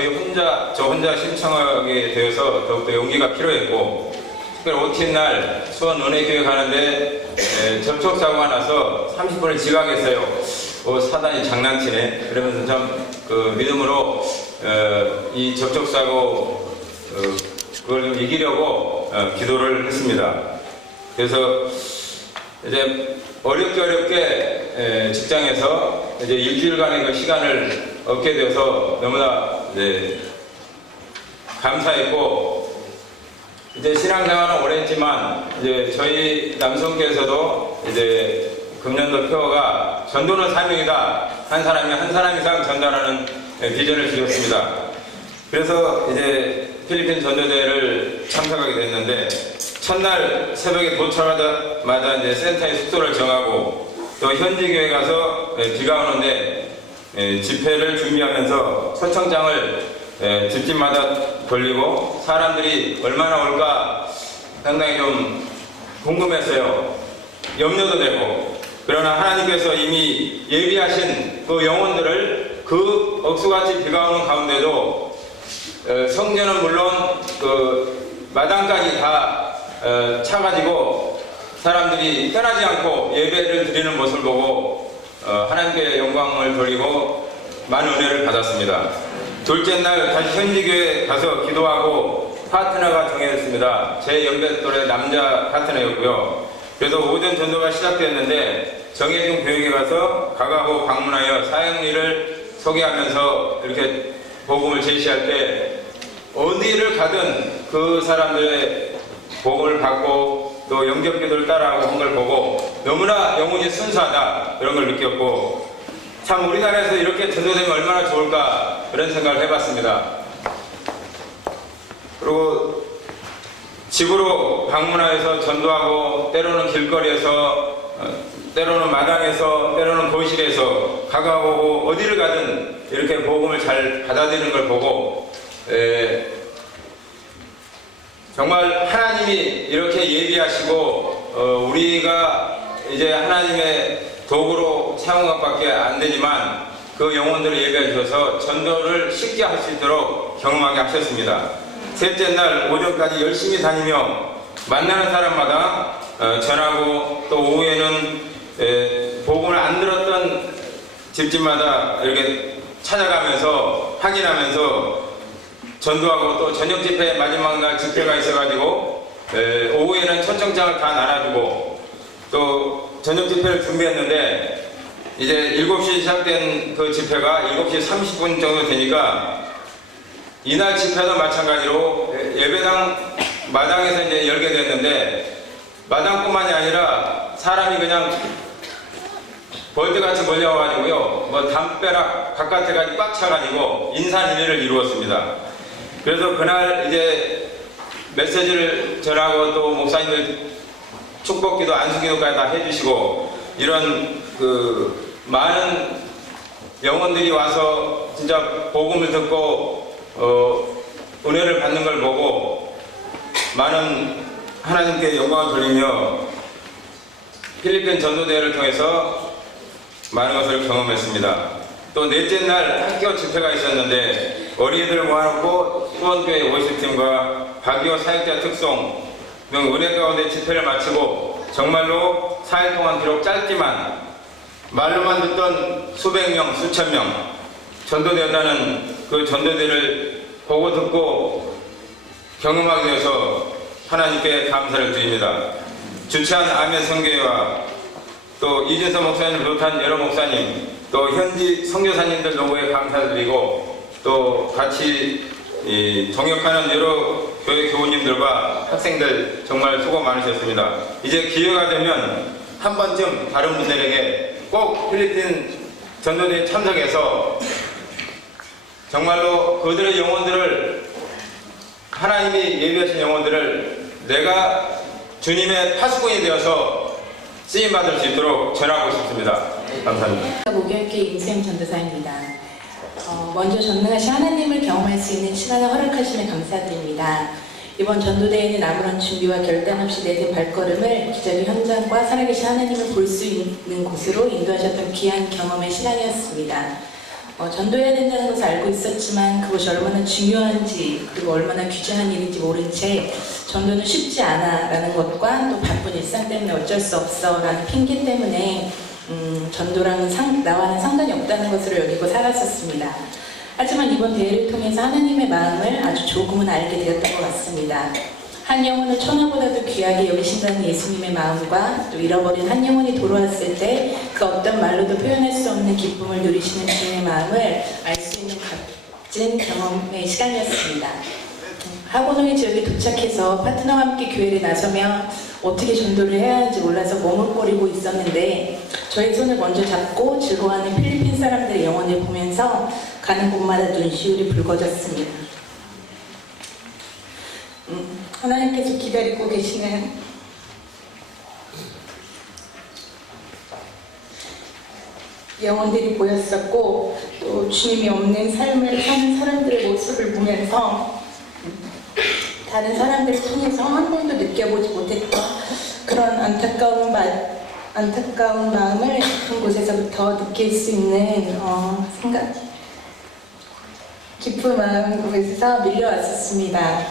저 혼자 신청하게 되어서 더욱더 용기가 필요했고, 특별히 OT 날 수원 은혜교회 가는데 접촉사고가 나서 30분을 지각했어요. 사단이 장난치네. 그러면서 좀 믿음으로 이 접촉사고 그걸 좀 이기려고 기도를 했습니다. 그래서 이제 어렵게 직장에서 이제 일주일간의 그 시간을 얻게 되어서 너무나 이제 감사했고, 이제 신앙생활은 오래 했지만 이제 저희 남성교에서도 이제 금년도 표어가 전도는 사명이다. 한 사람이 한 사람 이상 전달하는 비전을 주셨습니다. 그래서 이제 필리핀 전도대회를 참석하게 됐는데, 첫날 새벽에 도착하자마자 이제 센터에 숙소를 정하고 또 현지 교회 가서 비가 오는데 집회를 준비하면서 초청장을 집집마다 돌리고 사람들이 얼마나 올까 상당히 좀 궁금했어요. 염려도 되고. 그러나 하나님께서 이미 예비하신 그 영혼들을 그 억수같이 비가 오는 가운데도 성전은 물론 그 마당까지 다 차가지고 사람들이 떠나지 않고 예배를 드리는 모습을 보고 하나님께 영광을 돌리고 많은 은혜를 받았습니다. 둘째 날 다시 현지교회 가서 기도하고 파트너가 정해졌습니다. 제 연배 또래 남자 파트너였고요. 그래서 오전 전도가 시작됐는데 정해진 교육에 가서 가가고 방문하여 사역일을 소개하면서 이렇게 복음을 제시할 때 어디를 가든 그 사람들의 복음을 받고 또 영접기도를 따라하고 한 걸 보고 너무나 영혼이 순수하다 그런 걸 느꼈고, 참 우리나라에서 이렇게 전도되면 얼마나 좋을까 그런 생각을 해봤습니다. 그리고 집으로 방문하여서 전도하고 때로는 길거리에서 때로는 마당에서 때로는 거실에서 가가오고 어디를 가든 이렇게 복음을 잘 받아들이는 걸 보고 정말 하나님이 이렇게 예비하시고 우리가 이제 하나님의 도구로 사용한 것밖에 안 되지만 그 영혼들을 예비해 주셔서 전도를 쉽게 할 수 있도록 경험하게 하셨습니다. 셋째 날 오전까지 열심히 다니며 만나는 사람마다 전하고 또 오후에는 복음을 안 들었던 집집마다 이렇게 찾아가면서 확인하면서 전도하고 또 저녁 집회 마지막 날 집회가 있어가지고 오후에는 초청장을 다 나눠주고 또 저녁 집회를 준비했는데 이제 7시 시작된 그 집회가 7시 30분 정도 되니까 이날 집회도 마찬가지로 예배당 마당에서 이제 열게 됐는데 마당뿐만이 아니라 사람이 그냥 벌떼같이 몰려와가지고요, 뭐 담벼락 바깥에까지 꽉 차가지고 인산인해를 이루었습니다. 그래서 그날 이제 메시지를 전하고 또 목사님들 축복기도 안수기도까지 다 해주시고 이런 그 많은 영혼들이 와서 진짜 복음을 듣고 은혜를 받는 걸 보고 많은 하나님께 영광을 돌리며 필리핀 전도대회를 통해서 많은 것을 경험했습니다. 또 넷째 날 학교 집회가 있었는데 어린이들 모아놓고 수원교회 워십팀과 박이호 사역자 특송 등 은혜 가운데 집회를 마치고 정말로 4일 동안 비록 짧지만 말로만 듣던 수백 명, 수천 명 전도되었다는 그 전도대를 보고 듣고 경험하게 되어서 하나님께 감사를 드립니다. 주최한 아멘 성교회와 또 이진서 목사님을 비롯한 여러 목사님 또 현지 선교사님들 노고에 감사드리고 또 같이 동역하는 여러 교회 교우님들과 학생들 정말 수고 많으셨습니다. 이제 기회가 되면 한 번쯤 다른 분들에게 꼭 필리핀 전도대에 참석해서 정말로 그들의 영혼들을 하나님이 예비하신 영혼들을 내가 주님의 파수꾼이 되어서 쓰임받을 수 있도록 전하고 싶습니다. 감사합니다. 목욕계 임수영 전도사입니다. 먼저 전능하신 하나님을 경험할 수 있는 시간을 허락하시면 감사드립니다. 이번 전도대회는 아무런 준비와 결단 없이 내딛은 발걸음을 기적의 현장과 살아계신 하나님을 볼 수 있는 곳으로 인도하셨던 귀한 경험의 시간이었습니다. 전도해야 된다는 것을 알고 있었지만 그것이 얼마나 중요한지 그리고 얼마나 귀중한 일인지 모른 채 전도는 쉽지 않아 라는 것과 또 바쁜 일상 때문에 어쩔 수 없어 라는 핑계 때문에 전도랑은 나와는 상관이 없다는 것으로 여기고 살았었습니다. 하지만 이번 대회를 통해서 하나님의 마음을 아주 조금은 알게 되었던 것 같습니다. 한 영혼을 천하보다도 귀하게 여기신다는 예수님의 마음과 또 잃어버린 한 영혼이 돌아왔을 때 그 어떤 말로도 표현할 수 없는 기쁨을 누리시는 주님의 마음을 알 수 있는 값진 경험의 시간이었습니다. 하고노이 지역에 도착해서 파트너와 함께 교회를 나서며 어떻게 전도를 해야 하는지 몰라서 머뭇거리고 있었는데 저의 손을 먼저 잡고 즐거워하는 필리핀 사람들의 영혼을 보면서 가는 곳마다 눈시울이 붉어졌습니다. 하나님께서 기다리고 계시는 영혼들이 보였었고 또 주님이 없는 삶을 사는 사람들의 모습을 보면서 다른 사람들을 통해서 한 번도 느껴보지 못했던 그런 안타까운 마음을 깊은 곳에서부터 느낄 수 있는 깊은 마음 곳에서 밀려왔었습니다.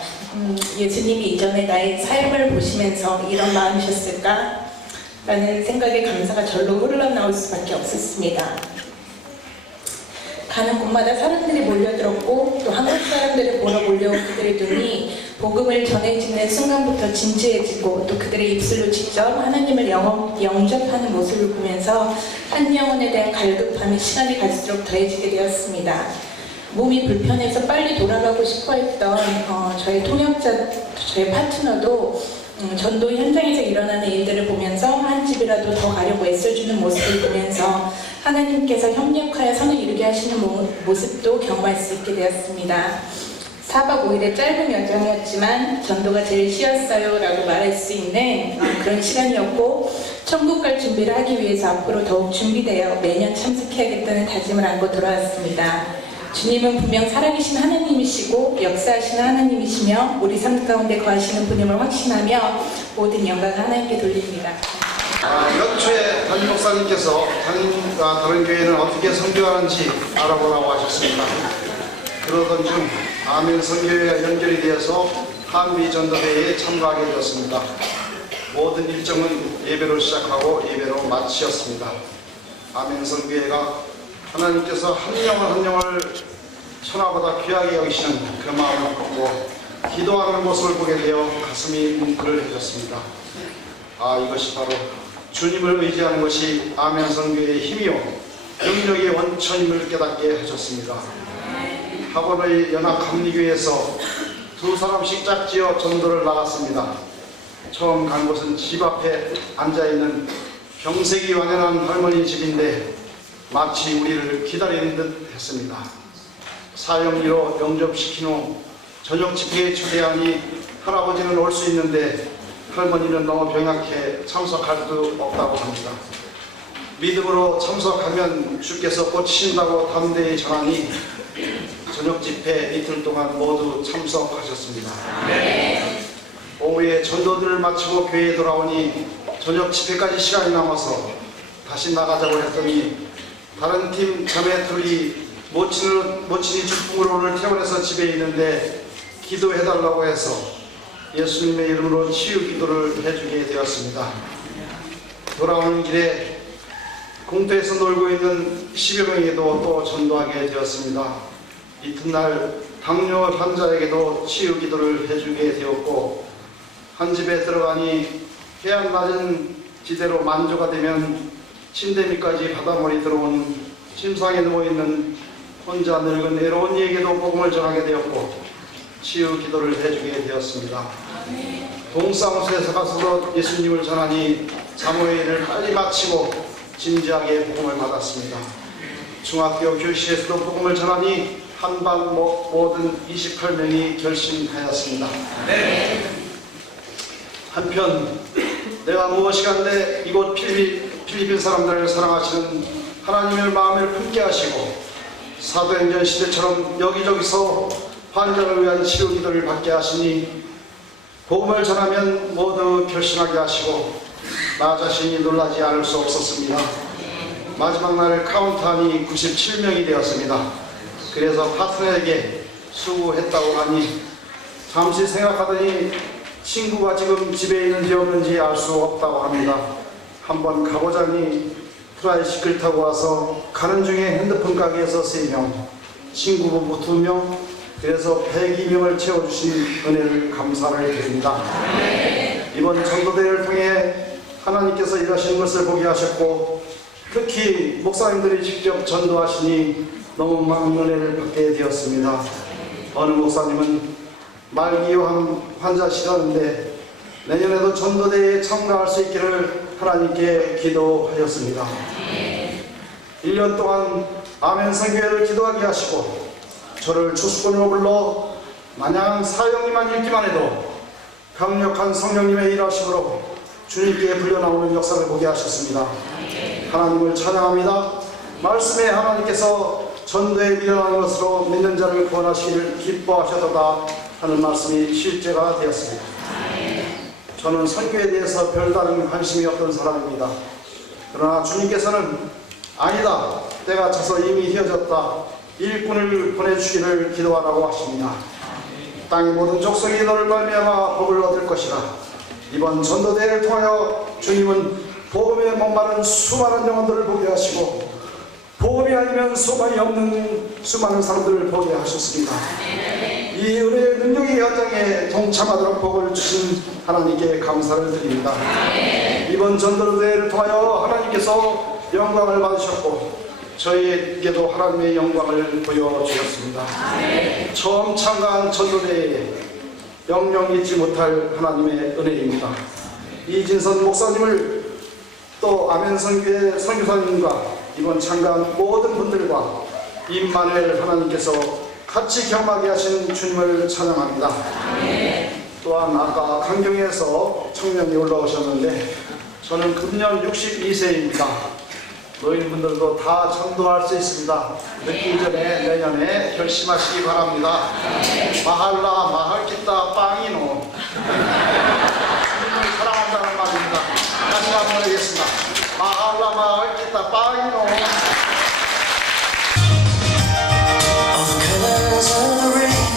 예수님이 이전에 나의 삶을 보시면서 이런 마음이셨을까? 라는 생각에 감사가 절로 흘러나올 수밖에 없었습니다. 가는 곳마다 사람들이 몰려들었고 또 한국 사람들을 보러 몰려온 그들의 눈이 복음을 전해지는 순간부터 진지해지고 또 그들의 입술로 직접 하나님을 영접하는 모습을 보면서 한 영혼에 대한 갈급함이 시간이 갈수록 더해지게 되었습니다. 몸이 불편해서 빨리 돌아가고 싶어 했던 저의 통역자, 저의 파트너도 전도 현장에서 일어나는 일들을 보면서 한 집이라도 더 가려고 애써주는 모습을 보면서 하나님께서 협력하여 선을 이루게 하시는 모습도 경험할 수 있게 되었습니다. 4박 5일의 짧은 여정이었지만 전도가 제일 쉬웠어요 라고 말할 수 있는 그런 시간이었고 천국 갈 준비를 하기 위해서 앞으로 더욱 준비되어 매년 참석해야겠다는 다짐을 안고 돌아왔습니다. 주님은 분명 살아계신 하나님이시고 역사하시는 하나님이시며 우리 삶 가운데 거하시는 분임을 확신하며 모든 영광을 하나님께 돌립니다. 연초에 담임 목사님께서 담임과 다른 교회는 어떻게 선교하는지 알아보라고 하셨습니다. 그러던 중 아멘 선교회와 연결이 되어서 한미 전도대회에 참가하게 되었습니다. 모든 일정은 예배로 시작하고 예배로 마치었습니다. 아멘 선교회가 하나님께서 한 영을 천하보다 귀하게 여기시는 그 마음을 보고 기도하는 모습을 보게 되어 가슴이 뭉클을 해졌습니다. 이것이 바로 주님을 의지하는 것이 아멘 선교의 힘이요 능력의 원천임을 깨닫게 하셨습니다. 하버의 연합감리교회에서 2사람씩 짝지어 전도를 나갔습니다. 처음 간 곳은 집 앞에 앉아있는 병색이 완연한 할머니 집인데 마치 우리를 기다리는 듯 했습니다. 사형리로 영접시킨 후 저녁 집회에 초대하니 할아버지는 올 수 있는데 할머니는 너무 병약해 참석할 수 없다고 합니다. 믿음으로 참석하면 주께서 고치신다고 담대히 전하니 저녁 집회 이틀 동안 모두 참석하셨습니다. 오후에 전도들을 마치고 교회에 돌아오니 저녁 집회까지 시간이 남아서 다시 나가자고 했더니 다른 팀 자매 둘이 모친이 죽음으로 오늘 퇴원해서 집에 있는데 기도해달라고 해서 예수님의 이름으로 치유 기도를 해주게 되었습니다. 돌아오는 길에 공터에서 놀고 있는 10여 명에도 또 전도하게 되었습니다. 이튿날 당뇨 환자에게도 치유 기도를 해주게 되었고 한 집에 들어가니 해안 낮은 지대로 만조가 되면 침대 밑까지 바닷물이 들어온 침상에 누워있는 혼자 늙은 애로운 이에게도 복음을 전하게 되었고 치유 기도를 해주게 되었습니다. 동사무소에서 가서도 예수님을 전하니 사무회를 빨리 마치고 진지하게 복음을 받았습니다. 중학교 교실에서도 복음을 전하니 한반 모든 28명이 결심하였습니다. 한편 내가 무엇이간데 이곳 필리핀 사람들을 사랑하시는 하나님의 마음을 품게 하시고 사도행전 시대처럼 여기저기서 환자를 위한 치료 기도를 받게 하시니 복음을 전하면 모두 결심하게 하시고 나 자신이 놀라지 않을 수 없었습니다. 마지막 날을 카운트하니 97명이 되었습니다. 그래서 파트너에게 수고했다고 하니 잠시 생각하더니 친구가 지금 집에 있는지 없는지 알 수 없다고 합니다. 한번 가보자니 트라이시클 타고 와서 가는 중에 핸드폰 가게에서 3명, 친구 부부 2명, 그래서 102명을 채워주신 은혜를 감사를 드립니다. 이번 전도대회를 통해 하나님께서 일하시는 것을 보게 하셨고 특히 목사님들이 직접 전도하시니 너무 많은 은혜를 받게 되었습니다. 어느 목사님은 말기암 환자시라는데 내년에도 전도대회에 참가할 수 있기를 하나님께 기도하였습니다. 1년 동안 아멘 선교회를 기도하게 하시고 저를 주수꾼으로 불러 마냥 사형리만 읽기만 해도 강력한 성령님의 일하심으로 주님께 불려나오는 역사를 보게 하셨습니다. 하나님을 찬양합니다. 말씀에 하나님께서 전도에 밀어나는 것으로 믿는 자를 구원하시기를 기뻐하셔도다 하는 말씀이 실제가 되었습니다. 저는 선교에 대해서 별다른 관심이 없던 사람입니다. 그러나 주님께서는 아니다, 때가 차서 이미 휘어졌다, 일꾼을 보내주시기를 기도하라고 하십니다. 땅의 모든 족속이 너를 말미암아 복을 얻을 것이라. 이번 전도대회를 통하여 주님은 복음에 목마른 수많은 영혼들을 보게 하시고 복음이 아니면 소망이 없는 수많은 사람들을 보게 하셨습니다. 이 은혜의 능력이 현장에 동참하도록 복을 주신 하나님께 감사를 드립니다. 이번 전도대회를 통하여 하나님께서 영광을 받으셨고 저희에게도 하나님의 영광을 보여주셨습니다. 처음 참가한 전도대회에 영영 잊지 못할 하나님의 은혜입니다. 이진선 목사님을 또 아멘 선교회 선교사님과 이번 참가한 모든 분들과 임마누엘 하나님께서 같이 경험하게 하신 주님을 찬양합니다. 또한 아까 강경에서 청년이 올라오셨는데 저는 금년 62세입니다. 노인분들도 다 전도할 수 있습니다. 늦기 전에 내년에 결심하시기 바랍니다. 마할라 마할기타 빵이노 주님을 사랑한다는 말입니다. 다시 한번 하겠습니다. 마할라 마할기타 빵이노. Every star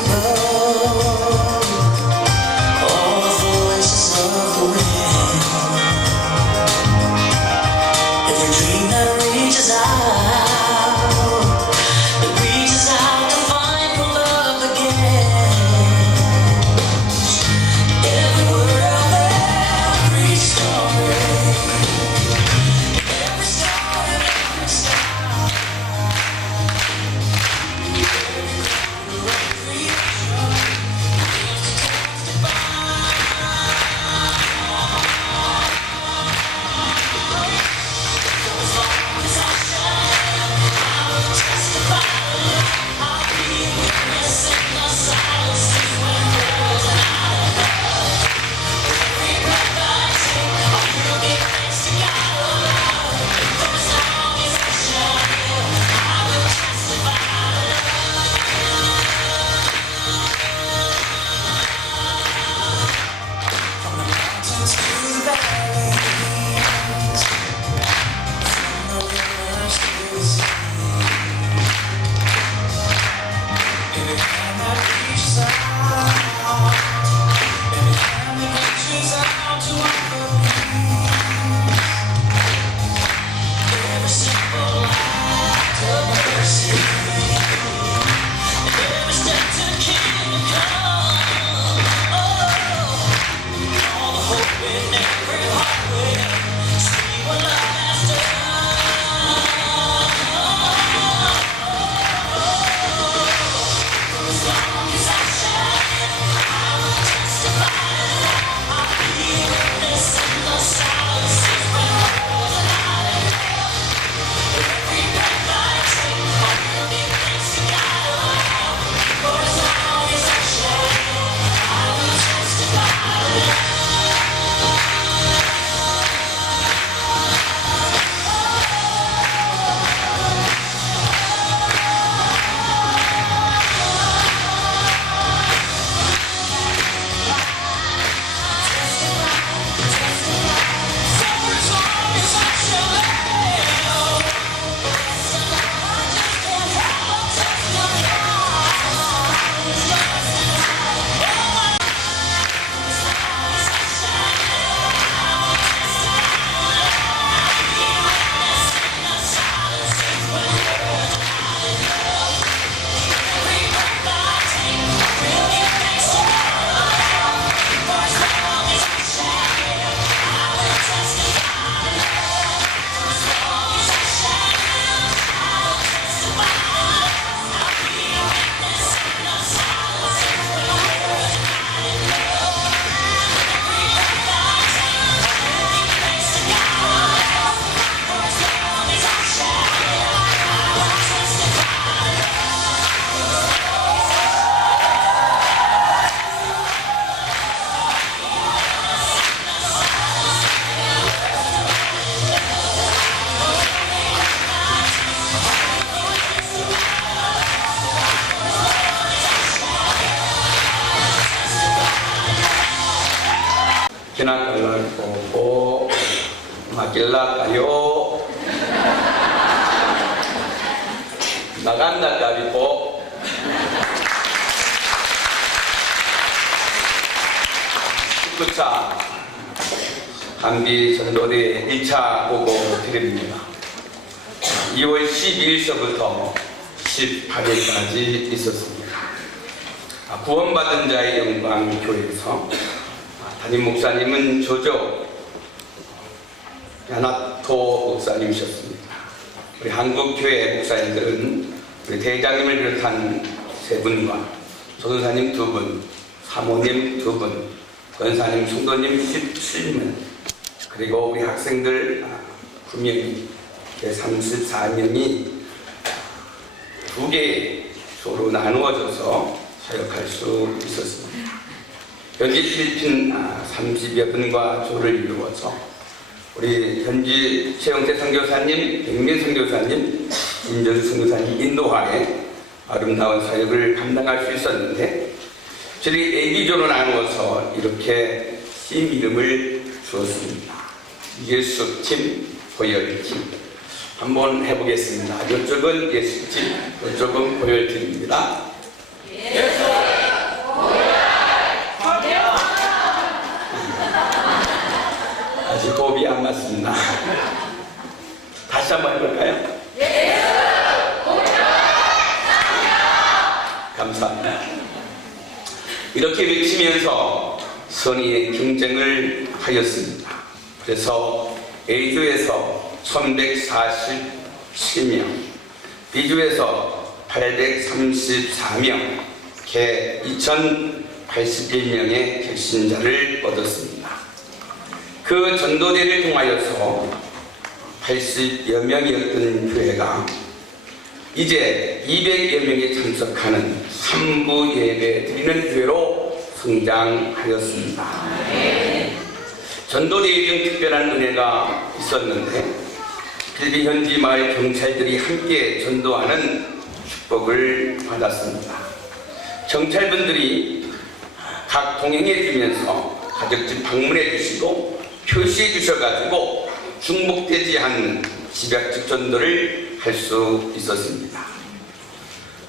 Kinakalak po, makilala kayo. Maganda gabi po. 식구차 한비 전도대 1차 보고 드립니다. 2월 12일서부터 18일까지 있었습니다. 구원받은 자의 영광 교회에서 담임 목사님은 조조 야나토 목사님이셨습니다. 우리 한국교회 목사님들은 우리 대장님을 비롯한 3분과 조선사님 2분, 사모님 2분, 권사님, 성도님 17명, 그리고 우리 학생들 9명이 34명이 2개의 조로 나누어져서 사역할 수 있었습니다. 현지 필리핀 30여 분과 조를 이루어서 우리 현지 최영태 선교사님, 백민 선교사님, 임전수 선교사님 인도하에 아름다운 사역을 감당할 수 있었는데 저희 애기조로 나누어서 이렇게 팀 이름을 주었습니다. 예수팀, 보혈팀. 한번 해보겠습니다. 이쪽은 예수팀, 이쪽은 보혈팀입니다. 아직 호흡이 안 맞습니다. 다시 한번 해볼까요? 감사합니다. 이렇게 외치면서 선의의 경쟁을 하였습니다. 그래서 A조에서 1147명, B조에서 834명, 개 2081명의 결신자를 얻었습니다. 그 전도대를 통하여서 80여 명이었던 교회가 이제 200여 명이 참석하는 3부 예배 드리는 교회로 성장하였습니다. 전도대회 중 특별한 은혜가 있었는데 필리핀 현지 마을 경찰들이 함께 전도하는 축복을 받았습니다. 경찰분들이 각 동행해 주면서 가족집 방문해 주시고 표시해 주셔가지고 중복되지 않는 집약적 전도를 할 수 있었습니다.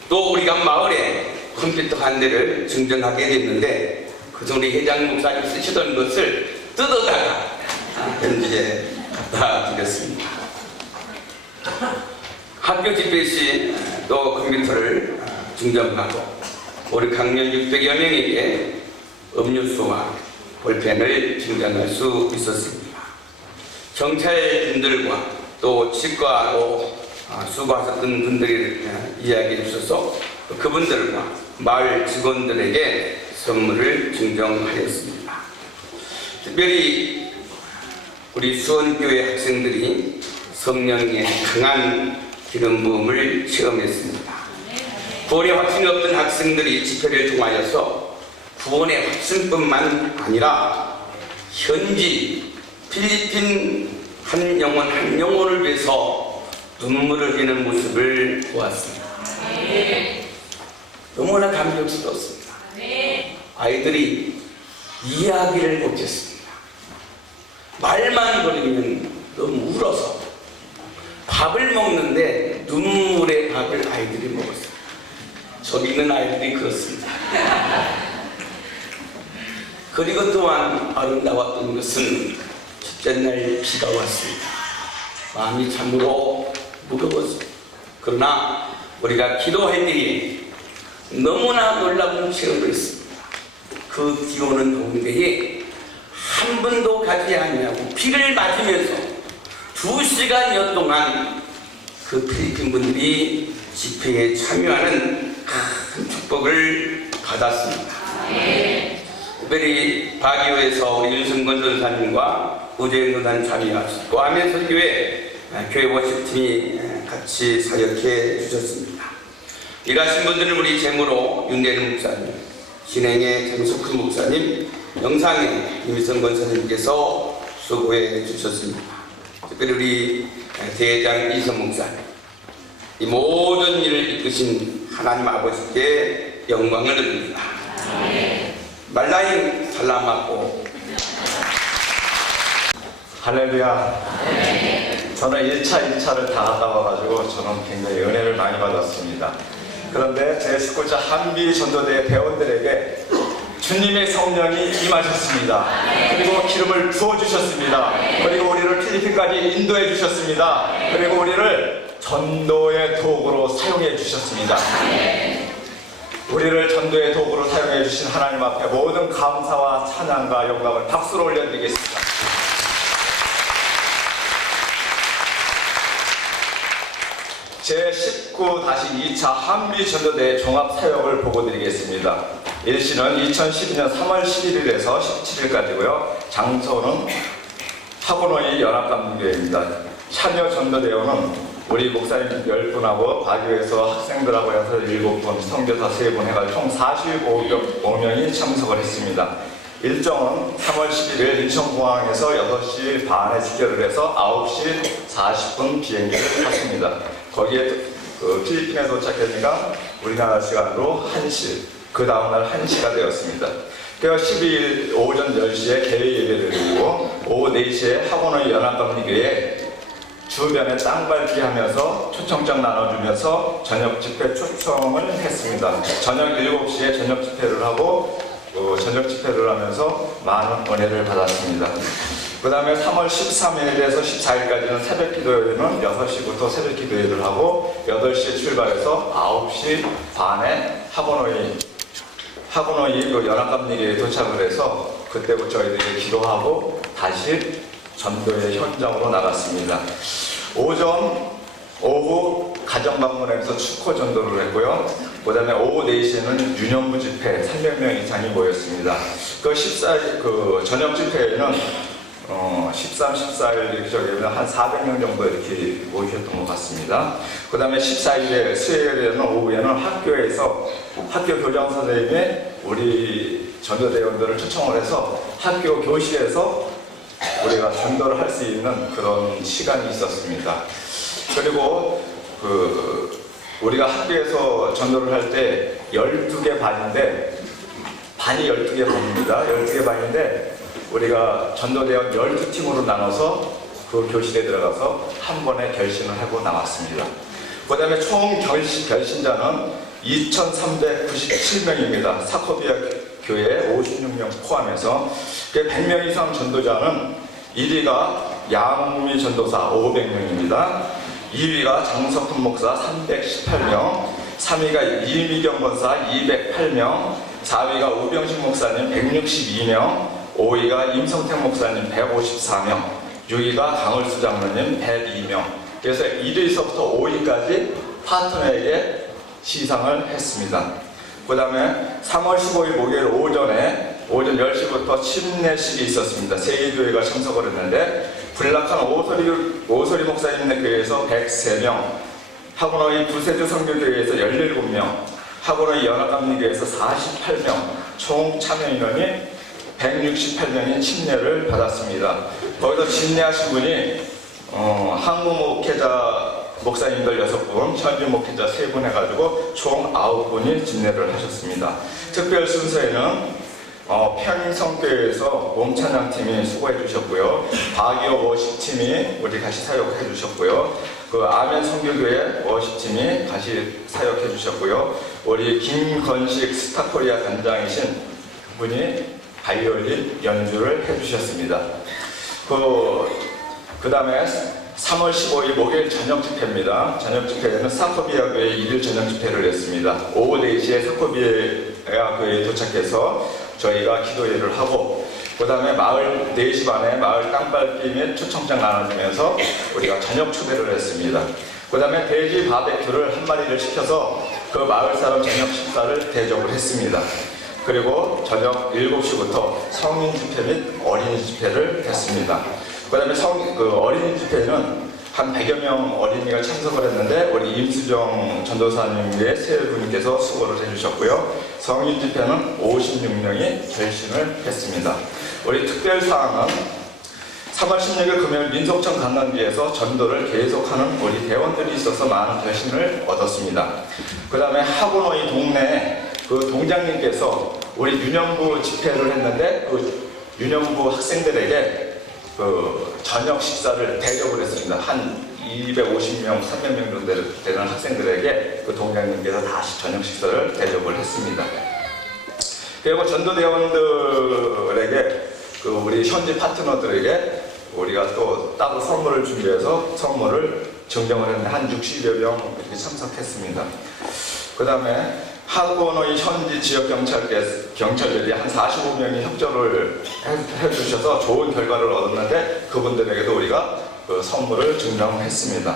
또 우리가 마을에 컴퓨터 한 대를 증정하게 됐는데 그중 우리 회장 목사님 쓰시던 것을 뜯어다가 현지에 갖다 드렸습니다. 학교 집회 시 또 컴퓨터를 증정하고 우리 강연 600여 명에게 음료수와 볼펜을 증정할 수 있었습니다. 경찰분들과 또 치과로 수고하셨던 분들이 이야기해 주셔서 그분들과 마을 직원들에게 선물을 증정하였습니다. 특별히 우리 수원교회 학생들이 성령의 강한 기름 부음을 체험했습니다. 구원의 확신이 없던 학생들이 집회를 통하여서 구원의 확신뿐만 아니라 현지 필리핀 한 영혼을 위해서 눈물을 흘리는 모습을 보았습니다. 너무나 감격스러웠습니다. 아이들이 이야기를 못했습니다. 말만 걸리면 너무 울어서 밥을 먹는데 눈물의 밥을 아이들이 먹었습니다. 저기 있는 아이들이 그렇습니다. 그리고 또한 아름다웠던 것은 첫째 날 비가 왔습니다. 마음이 참으로 무거웠습니다. 그러나 우리가 기도할 때에 너무나 놀라운 체험을 했습니다. 그 비 오는 가운데에 한 번도 가지 않냐고 비를 맞으면서 2시간여 동안 그 필리핀 분들이 집회에 참여하는 큰 축복을 받았습니다. 특별히 바기오에서 우리 윤승건 전사님과 우재영 전사님 참여하셨고 아멘선교회 교회 워십팀이 같이 사역해 주셨습니다. 일하신 분들은 우리 제무로 윤대름 목사님, 진행의 장석훈 목사님, 영상에 김희선 권사님께서 수고해 주셨습니다. 특별히 우리 대장 이선 목사님, 이 모든 일을 이끄신 하나님 아버지께 영광을 드립니다. 말라인 살라마고 할렐루야. 저는 1차, 2차를 다 갔다 와가지고 저는 굉장히 은혜를 많이 받았습니다. 그런데 제 19차 한비 전도대 회원들에게 주님의 성령이 임하셨습니다. 그리고 기름을 부어주셨습니다. 그리고 우리를 필리핀까지 인도해 주셨습니다. 그리고 우리를 전도의 도구로 사용해 주셨습니다. 우리를 전도의 도구로 사용해 주신 하나님 앞에 모든 감사와 찬양과 영광을 박수로 올려드리겠습니다. 제19-2차 한비전도대 종합사역을 보고드리겠습니다. 일시는 2012년 3월 11일에서 17일까지고요. 장소는 학원의 연합감리교회입니다. 참여 전도대원은 우리 목사님 10분하고 과교에서 학생들하고 해서 7분, 선교사 3분 해가지고 총 45명이 참석을 했습니다. 일정은 3월 11일 인천공항에서 6시 반에 출결을 해서 9시 40분 비행기를 탔습니다. 거기에 필리핀에 도착하니까 우리나라 시간으로 1시, 그 다음날 1시가 되었습니다. 그래서 12일 오전 10시에 개회 예배를 드리고 오후 4시에 학원의 연합감리교회에 주변에 땅 밟기 하면서 초청장 나눠주면서 저녁 집회 초청을 했습니다. 저녁 7시에 저녁 집회를 하고 저녁 집회를 하면서 많은 은혜를 받았습니다. 그 다음에 3월 13일에서 14일까지는 새벽 기도회는 6시부터 새벽 기도회를 하고 8시에 출발해서 9시 반에 학원의 그 연합감리교회에 도착을 해서 그때부터 저희들이 기도하고 다시 전도의 현장으로 나갔습니다. 오후 가정 방문하면서 축호 전도를 했고요. 그 다음에 오후 4시에는 유년부 집회 300명 이상이 모였습니다. 그 저녁 집회에는 13, 14일 이렇게 저기면 한 400명 정도 이렇게 모이셨던 것 같습니다. 그 다음에 14일에 수요일에는 오후에는 학교에서 학교 교장 선생님이 우리 전도대원들을 초청을 해서 학교 교실에서 우리가 전도를 할 수 있는 그런 시간이 있었습니다. 그리고 우리가 학교에서 전도를 할 때 12개 반인데 반이 12개 반입니다. 12개 반인데 우리가 전도대원 12팀으로 나눠서 그 교실에 들어가서 한 번에 결신을 하고 나왔습니다. 그 다음에 총 결신자는 2,397명입니다. 사코비아 교회 56명 포함해서 100명 이상 전도자는 1위가 양미 전도사 500명입니다. 2위가 장석훈 목사 318명, 3위가 이미경 권사 208명, 4위가 우병식 목사님 162명, 5위가 임성택 목사님 154명, 6위가 강을수 장로님 102명. 그래서 1위서부터 5위까지 파트너에게 시상을 했습니다. 그 다음에 3월 15일 목요일 오전 10시부터 침례식이 있었습니다. 세 개교회가 참석을 했는데 불락한 오소리 목사님네 교회에서 103명, 학원의 부세주 선교교회에서 17명, 학원의 연합감리교회에서 48명, 총 참여인원이 168명이 침례를 받았습니다. 거기서 침례하신 분이 한국 목회자 목사님들 6분, 현지 목회자 3분 해가지고 총 9분이 침례를 하셨습니다. 특별 순서에는 평인성교회에서 몸찬양팀이 수고해 주셨고요. 바기오 워십팀이 우리 같이 사역해 주셨고요. 그 아멘 선교교회 워십팀이 같이 사역해 주셨고요. 우리 김건식 스타코리아 단장이신 분이 바이올린 연주를 해 주셨습니다. 그 다음에 3월 15일 목요일 저녁 집회입니다. 저녁 집회에는 사코비아 교회 1일 저녁 집회를 했습니다. 오후 4시에 사코비아 교회에 도착해서 저희가 기도회를 하고 그 다음에 마을 4시 반에 마을 땅밟기 및 초청장 나눠주면서 우리가 저녁 초대를 했습니다. 그 다음에 돼지 바베큐를 한 마리를 시켜서 그 마을 사람 저녁 식사를 대접을 했습니다. 그리고 저녁 7시부터 성인 집회 및 어린이 집회를 했습니다. 그 다음에 어린이 집회는 한 100여 명 어린이가 참석을 했는데 우리 임수정 전도사님의 세 분께서 수고를 해주셨고요. 성인 집회는 56명이 결신을 했습니다. 우리 특별사항은 3월 16일 금요일 민속청 관광지에서 전도를 계속하는 우리 대원들이 있어서 많은 결신을 얻었습니다. 그 다음에 학원의 동네에 그 동장님께서 우리 유년부 집회를 했는데 그 유년부 학생들에게 저녁 식사를 대접을 했습니다. 한 250명, 300명 정도 되는 학생들에게 그 동장님께서 다시 저녁 식사를 대접을 했습니다. 그리고 전도대원들에게 우리 현지 파트너들에게 우리가 또 따로 선물을 준비해서 선물을 증정을 했는데 한 60여 명 이렇게 참석했습니다. 그 다음에 학원의 현지 지역 경찰들이 한 45명이 협조를 해주셔서 좋은 결과를 얻었는데 그분들에게도 우리가 그 선물을 증정했습니다.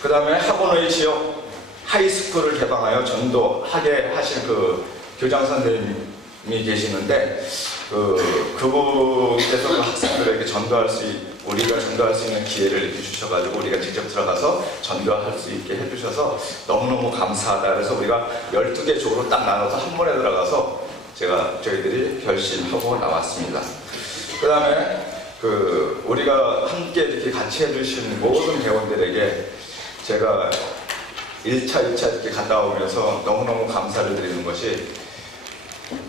그 다음에 학원의 지역 하이스쿨을 개방하여 전도하게 하신 그 교장 선생님이 계시는데 그분께서 그 학생들에게 우리가 전도할 수 있는 기회를 이렇게 주셔가지고 우리가 직접 들어가서 전도할 수 있게 해주셔서 너무너무 감사하다. 그래서 우리가 12개 조로 딱 나눠서 한 번에 들어가서 저희들이 결심하고 나왔습니다. 그 다음에 우리가 함께 이렇게 같이 해주신 모든 회원들에게 제가 1차, 2차 이렇게 갔다 오면서 너무너무 감사를 드리는 것이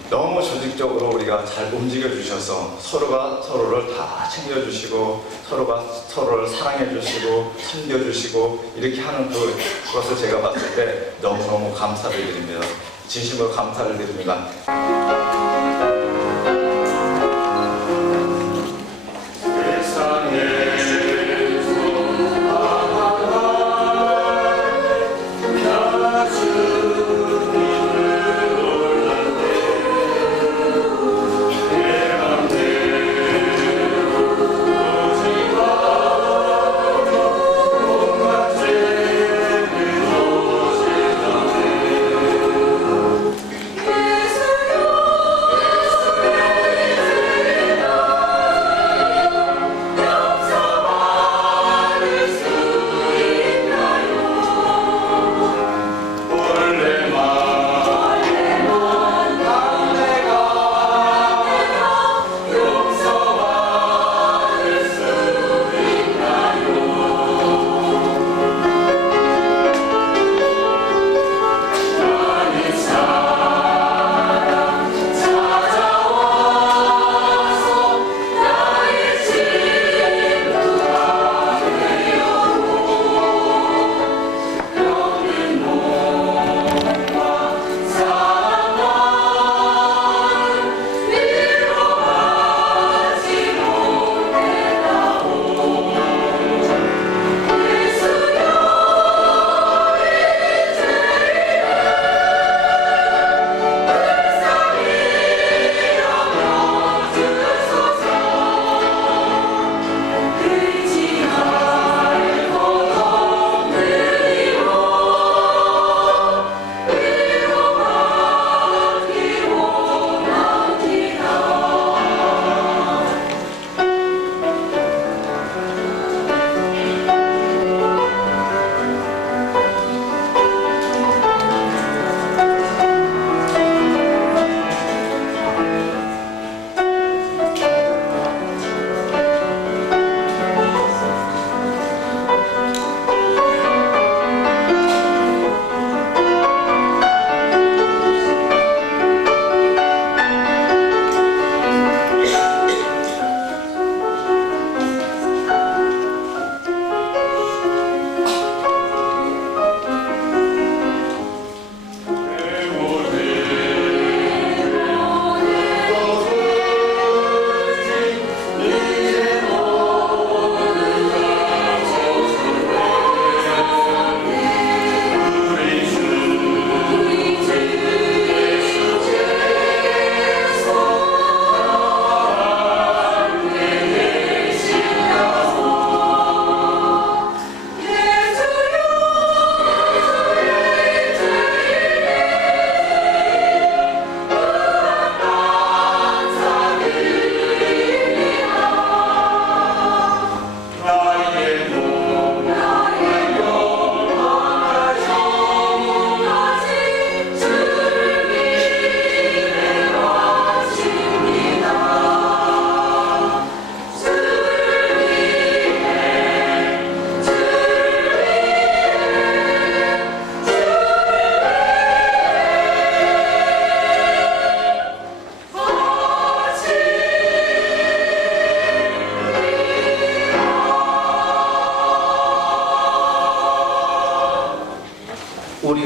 너무 조직적으로 우리가 잘 움직여 주셔서 서로가 서로를 다 챙겨주시고 서로가 서로를 사랑해 주시고 섬겨 주시고 이렇게 하는 그것을 제가 봤을 때 너무너무 감사를 드립니다. 진심으로 감사를 드립니다. 예수여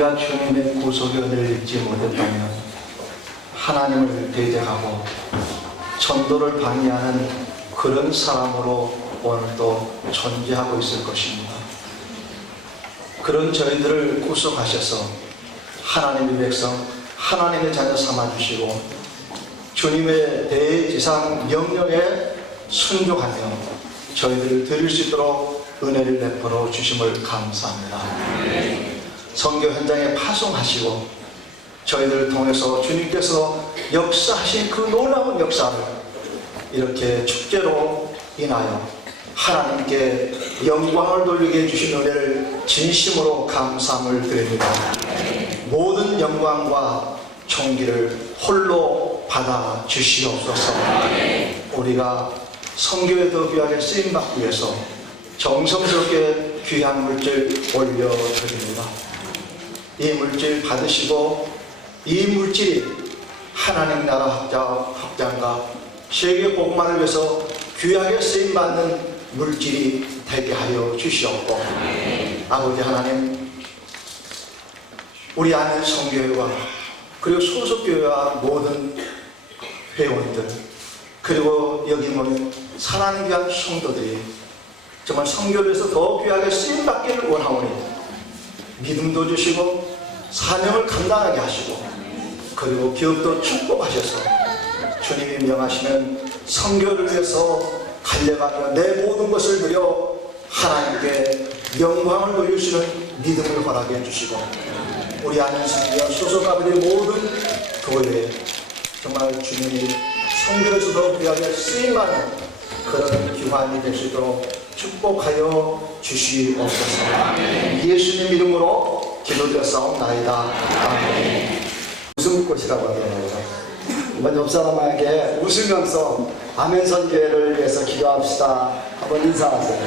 우리가 주님의 구속의 은혜를 잊지 못했다면 하나님을 대적하고 전도를 방해하는 그런 사람으로 오늘도 존재하고 있을 것입니다. 그런 저희들을 구속하셔서 하나님의 백성, 하나님의 자녀 삼아주시고 주님의 대지상 명령에 순종하며 저희들을 드릴 수 있도록 은혜를 베풀어 주심을 감사합니다. 선교 현장에 파송하시고 저희들을 통해서 주님께서 역사하신 그 놀라운 역사를 이렇게 축제로 인하여 하나님께 영광을 돌리게 해주신 은혜를 진심으로 감사함을 드립니다. 모든 영광과 존귀를 홀로 받아 주시옵소서. 우리가 선교에 더 귀하게 쓰임받기 위해서 정성스럽게 귀한 물질 올려드립니다. 이 물질 받으시고 이 물질이 하나님 나라 확장과 세계 복음화를 위해서 귀하게 쓰임받는 물질이 되게 하여 주시옵고 아버지 하나님, 우리 안에 성교회와 그리고 소속교회와 모든 회원들 그리고 여기 모인 사랑을 위한 성도들이 정말 성교회에서 더 귀하게 쓰임받기를 원하오니 믿음도 주시고 사명을 감당하게 하시고 그리고 기업도 축복하셔서 주님이 명하시는 성교를 위해서 달려가며 내 모든 것을 드려 하나님께 영광을 돌리시는 믿음을 허락해 주시고 우리 안에 성교와 소속가들의 모든 교회에 정말 주님이 성교에서도 귀하게 쓰임하는 그런 기관이 될 수 있도록 축복하여 주시옵소서. 예수님 이름으로 기도드렸사옵나이다. 아멘. 웃음꽃이라고 하더라고요. 한번 옆 사람에게 웃으면서 아멘 선교회를 위해서 기도합시다. 한번 인사하세요.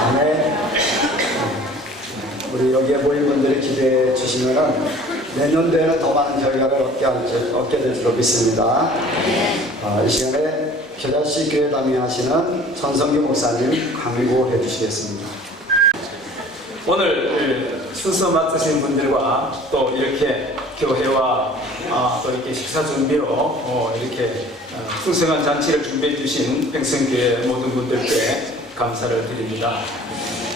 아멘. 우리 여기에 모인 분들이 기대해 주시면은 내년도에는 더 많은 결과를 얻게 될 줄 믿습니다. 이 시간에 겨자씨 교회 담임하시는 전성규 목사님 강구해 주시겠습니다. 오늘 순서 맡으신 분들과 또 이렇게 교회와 또 이렇게 식사 준비로 이렇게 풍성한 잔치를 준비해 주신 평성교회 모든 분들께 감사를 드립니다.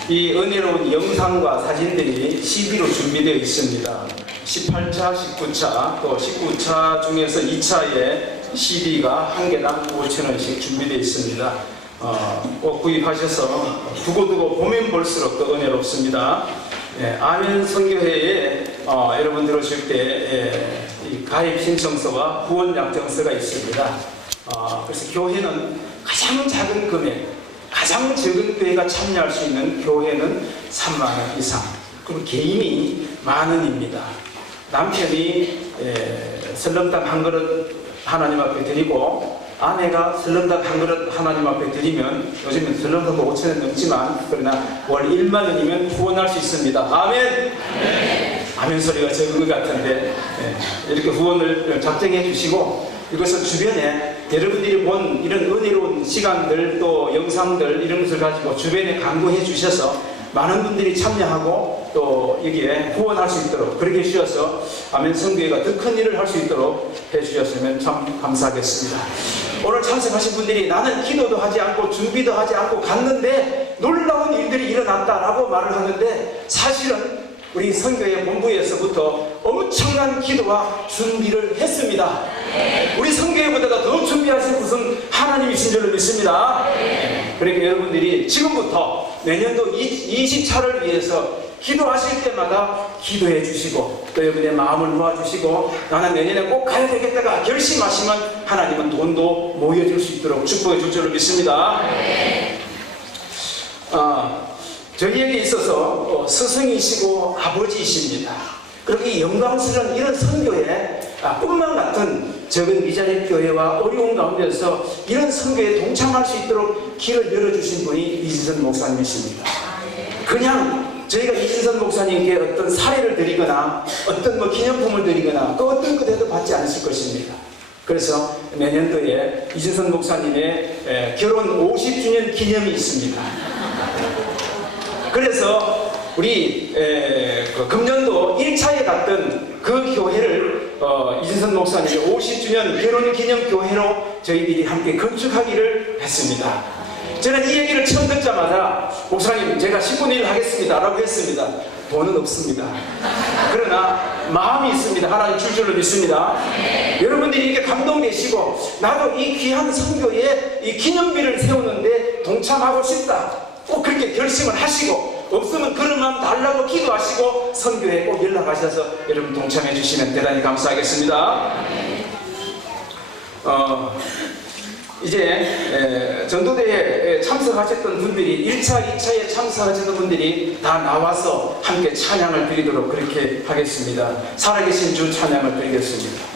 이 은혜로운 영상과 사진들이 CD로 준비되어 있습니다. 18차, 19차, 또 19차 중에서 2차에 CD가 한 개당 5,000원씩 준비되어 있습니다. 꼭 구입하셔서 두고두고 보면 볼수록 더 은혜롭습니다. 아멘 선교회에 여러분들 오실 때 가입 신청서와 후원 약정서가 있습니다. 그래서 교회는 가장 작은 금액, 가장 적은 교회가 참여할 수 있는 교회는 3만 원 이상, 그리고 개인이 10,000원입니다. 남편이 설렁탕 한 그릇 하나님 앞에 드리고 아내가 설렁탕 한 그릇 하나님 앞에 드리면 요즘은 설렁탕도 5,000원 넘지만 그러나 월 1만 원이면 후원할 수 있습니다. 아멘! 아멘 소리가 적은 것 같은데 이렇게 후원을 작정해 주시고 이것을 주변에 여러분들이 본 이런 은혜로운 시간들 또 영상들 이런 것을 가지고 주변에 강구해 주셔서 많은 분들이 참여하고 또 여기에 후원할 수 있도록 그렇게 해주셔서 아멘 선교회가 더 큰 일을 할 수 있도록 해주셨으면 참 감사하겠습니다. 오늘 참석하신 분들이 나는 기도도 하지 않고 준비도 하지 않고 갔는데 놀라운 일들이 일어났다라고 말을 하는데 사실은 우리 선교회 본부에서부터 엄청난 기도와 준비를 했습니다. 우리 선교회보다 더 준비하신 분은 하나님이신 줄로 믿습니다. 그러니까 여러분들이 지금부터 내년도 20차를 위해서 기도하실 때마다 기도해 주시고 또 여러분의 마음을 모아주시고 나는 내년에 꼭 가야 되겠다가 결심하시면 하나님은 돈도 모여줄 수 있도록 축복해 줄 줄로 믿습니다. 저희에게 있어서 스승이시고 아버지이십니다. 그리고 이 영광스러운 이런 선교회 꿈만 같은 적은 미자립 교회와 어려운 가운데서 이런 선교에 동참할 수 있도록 길을 열어주신 분이 이진선 목사님이십니다. 그냥 저희가 이진선 목사님께 어떤 사례를 드리거나 어떤 기념품을 드리거나 그 어떤 것에도 받지 않으실 것입니다. 그래서 내년도에 이진선 목사님의 결혼 50주년 기념이 있습니다. 그래서 우리 그 금년도 1차에 갔던 그 교회를 이진선 목사님의 50주년 결혼기념교회로 저희들이 함께 건축하기를 했습니다. 저는 이 얘기를 처음 듣자마자 목사님 제가 10분의 1 하겠습니다 라고 했습니다. 돈은 없습니다. 그러나 마음이 있습니다. 하나님 줄 줄로 믿습니다. 여러분들이 이렇게 감동되시고 나도 이 귀한 선교에 이 기념비를 세우는데 동참하고 싶다 꼭 그렇게 결심을 하시고 없으면 그런 마음 달라고 기도하시고 선교에 꼭 연락하셔서 여러분 동참해 주시면 대단히 감사하겠습니다. 이제 전도대회에 참석하셨던 분들이 1차, 2차에 참석하셨던 분들이 다 나와서 함께 찬양을 드리도록 그렇게 하겠습니다. 살아계신 주 찬양을 드리겠습니다.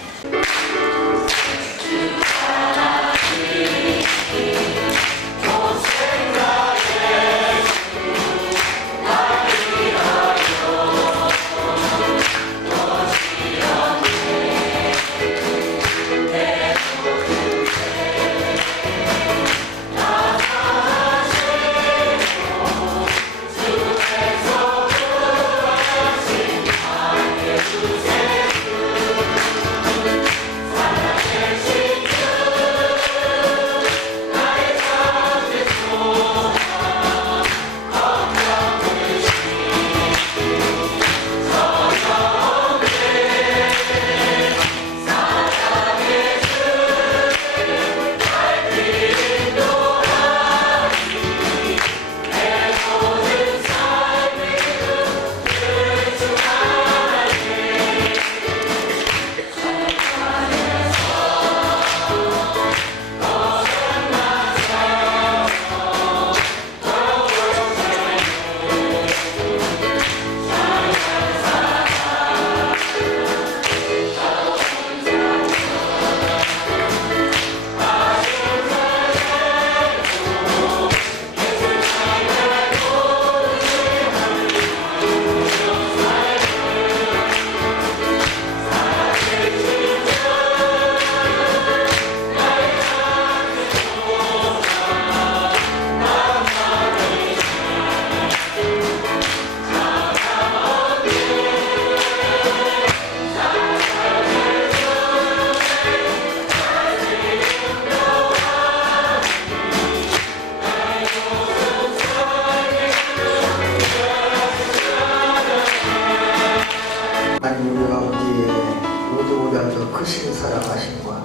크신 사랑하심과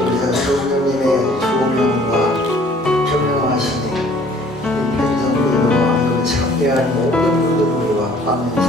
우리 성령님의 조명과 조명하심이 이 편성교회와 참여한 모든 분들 우리와 함께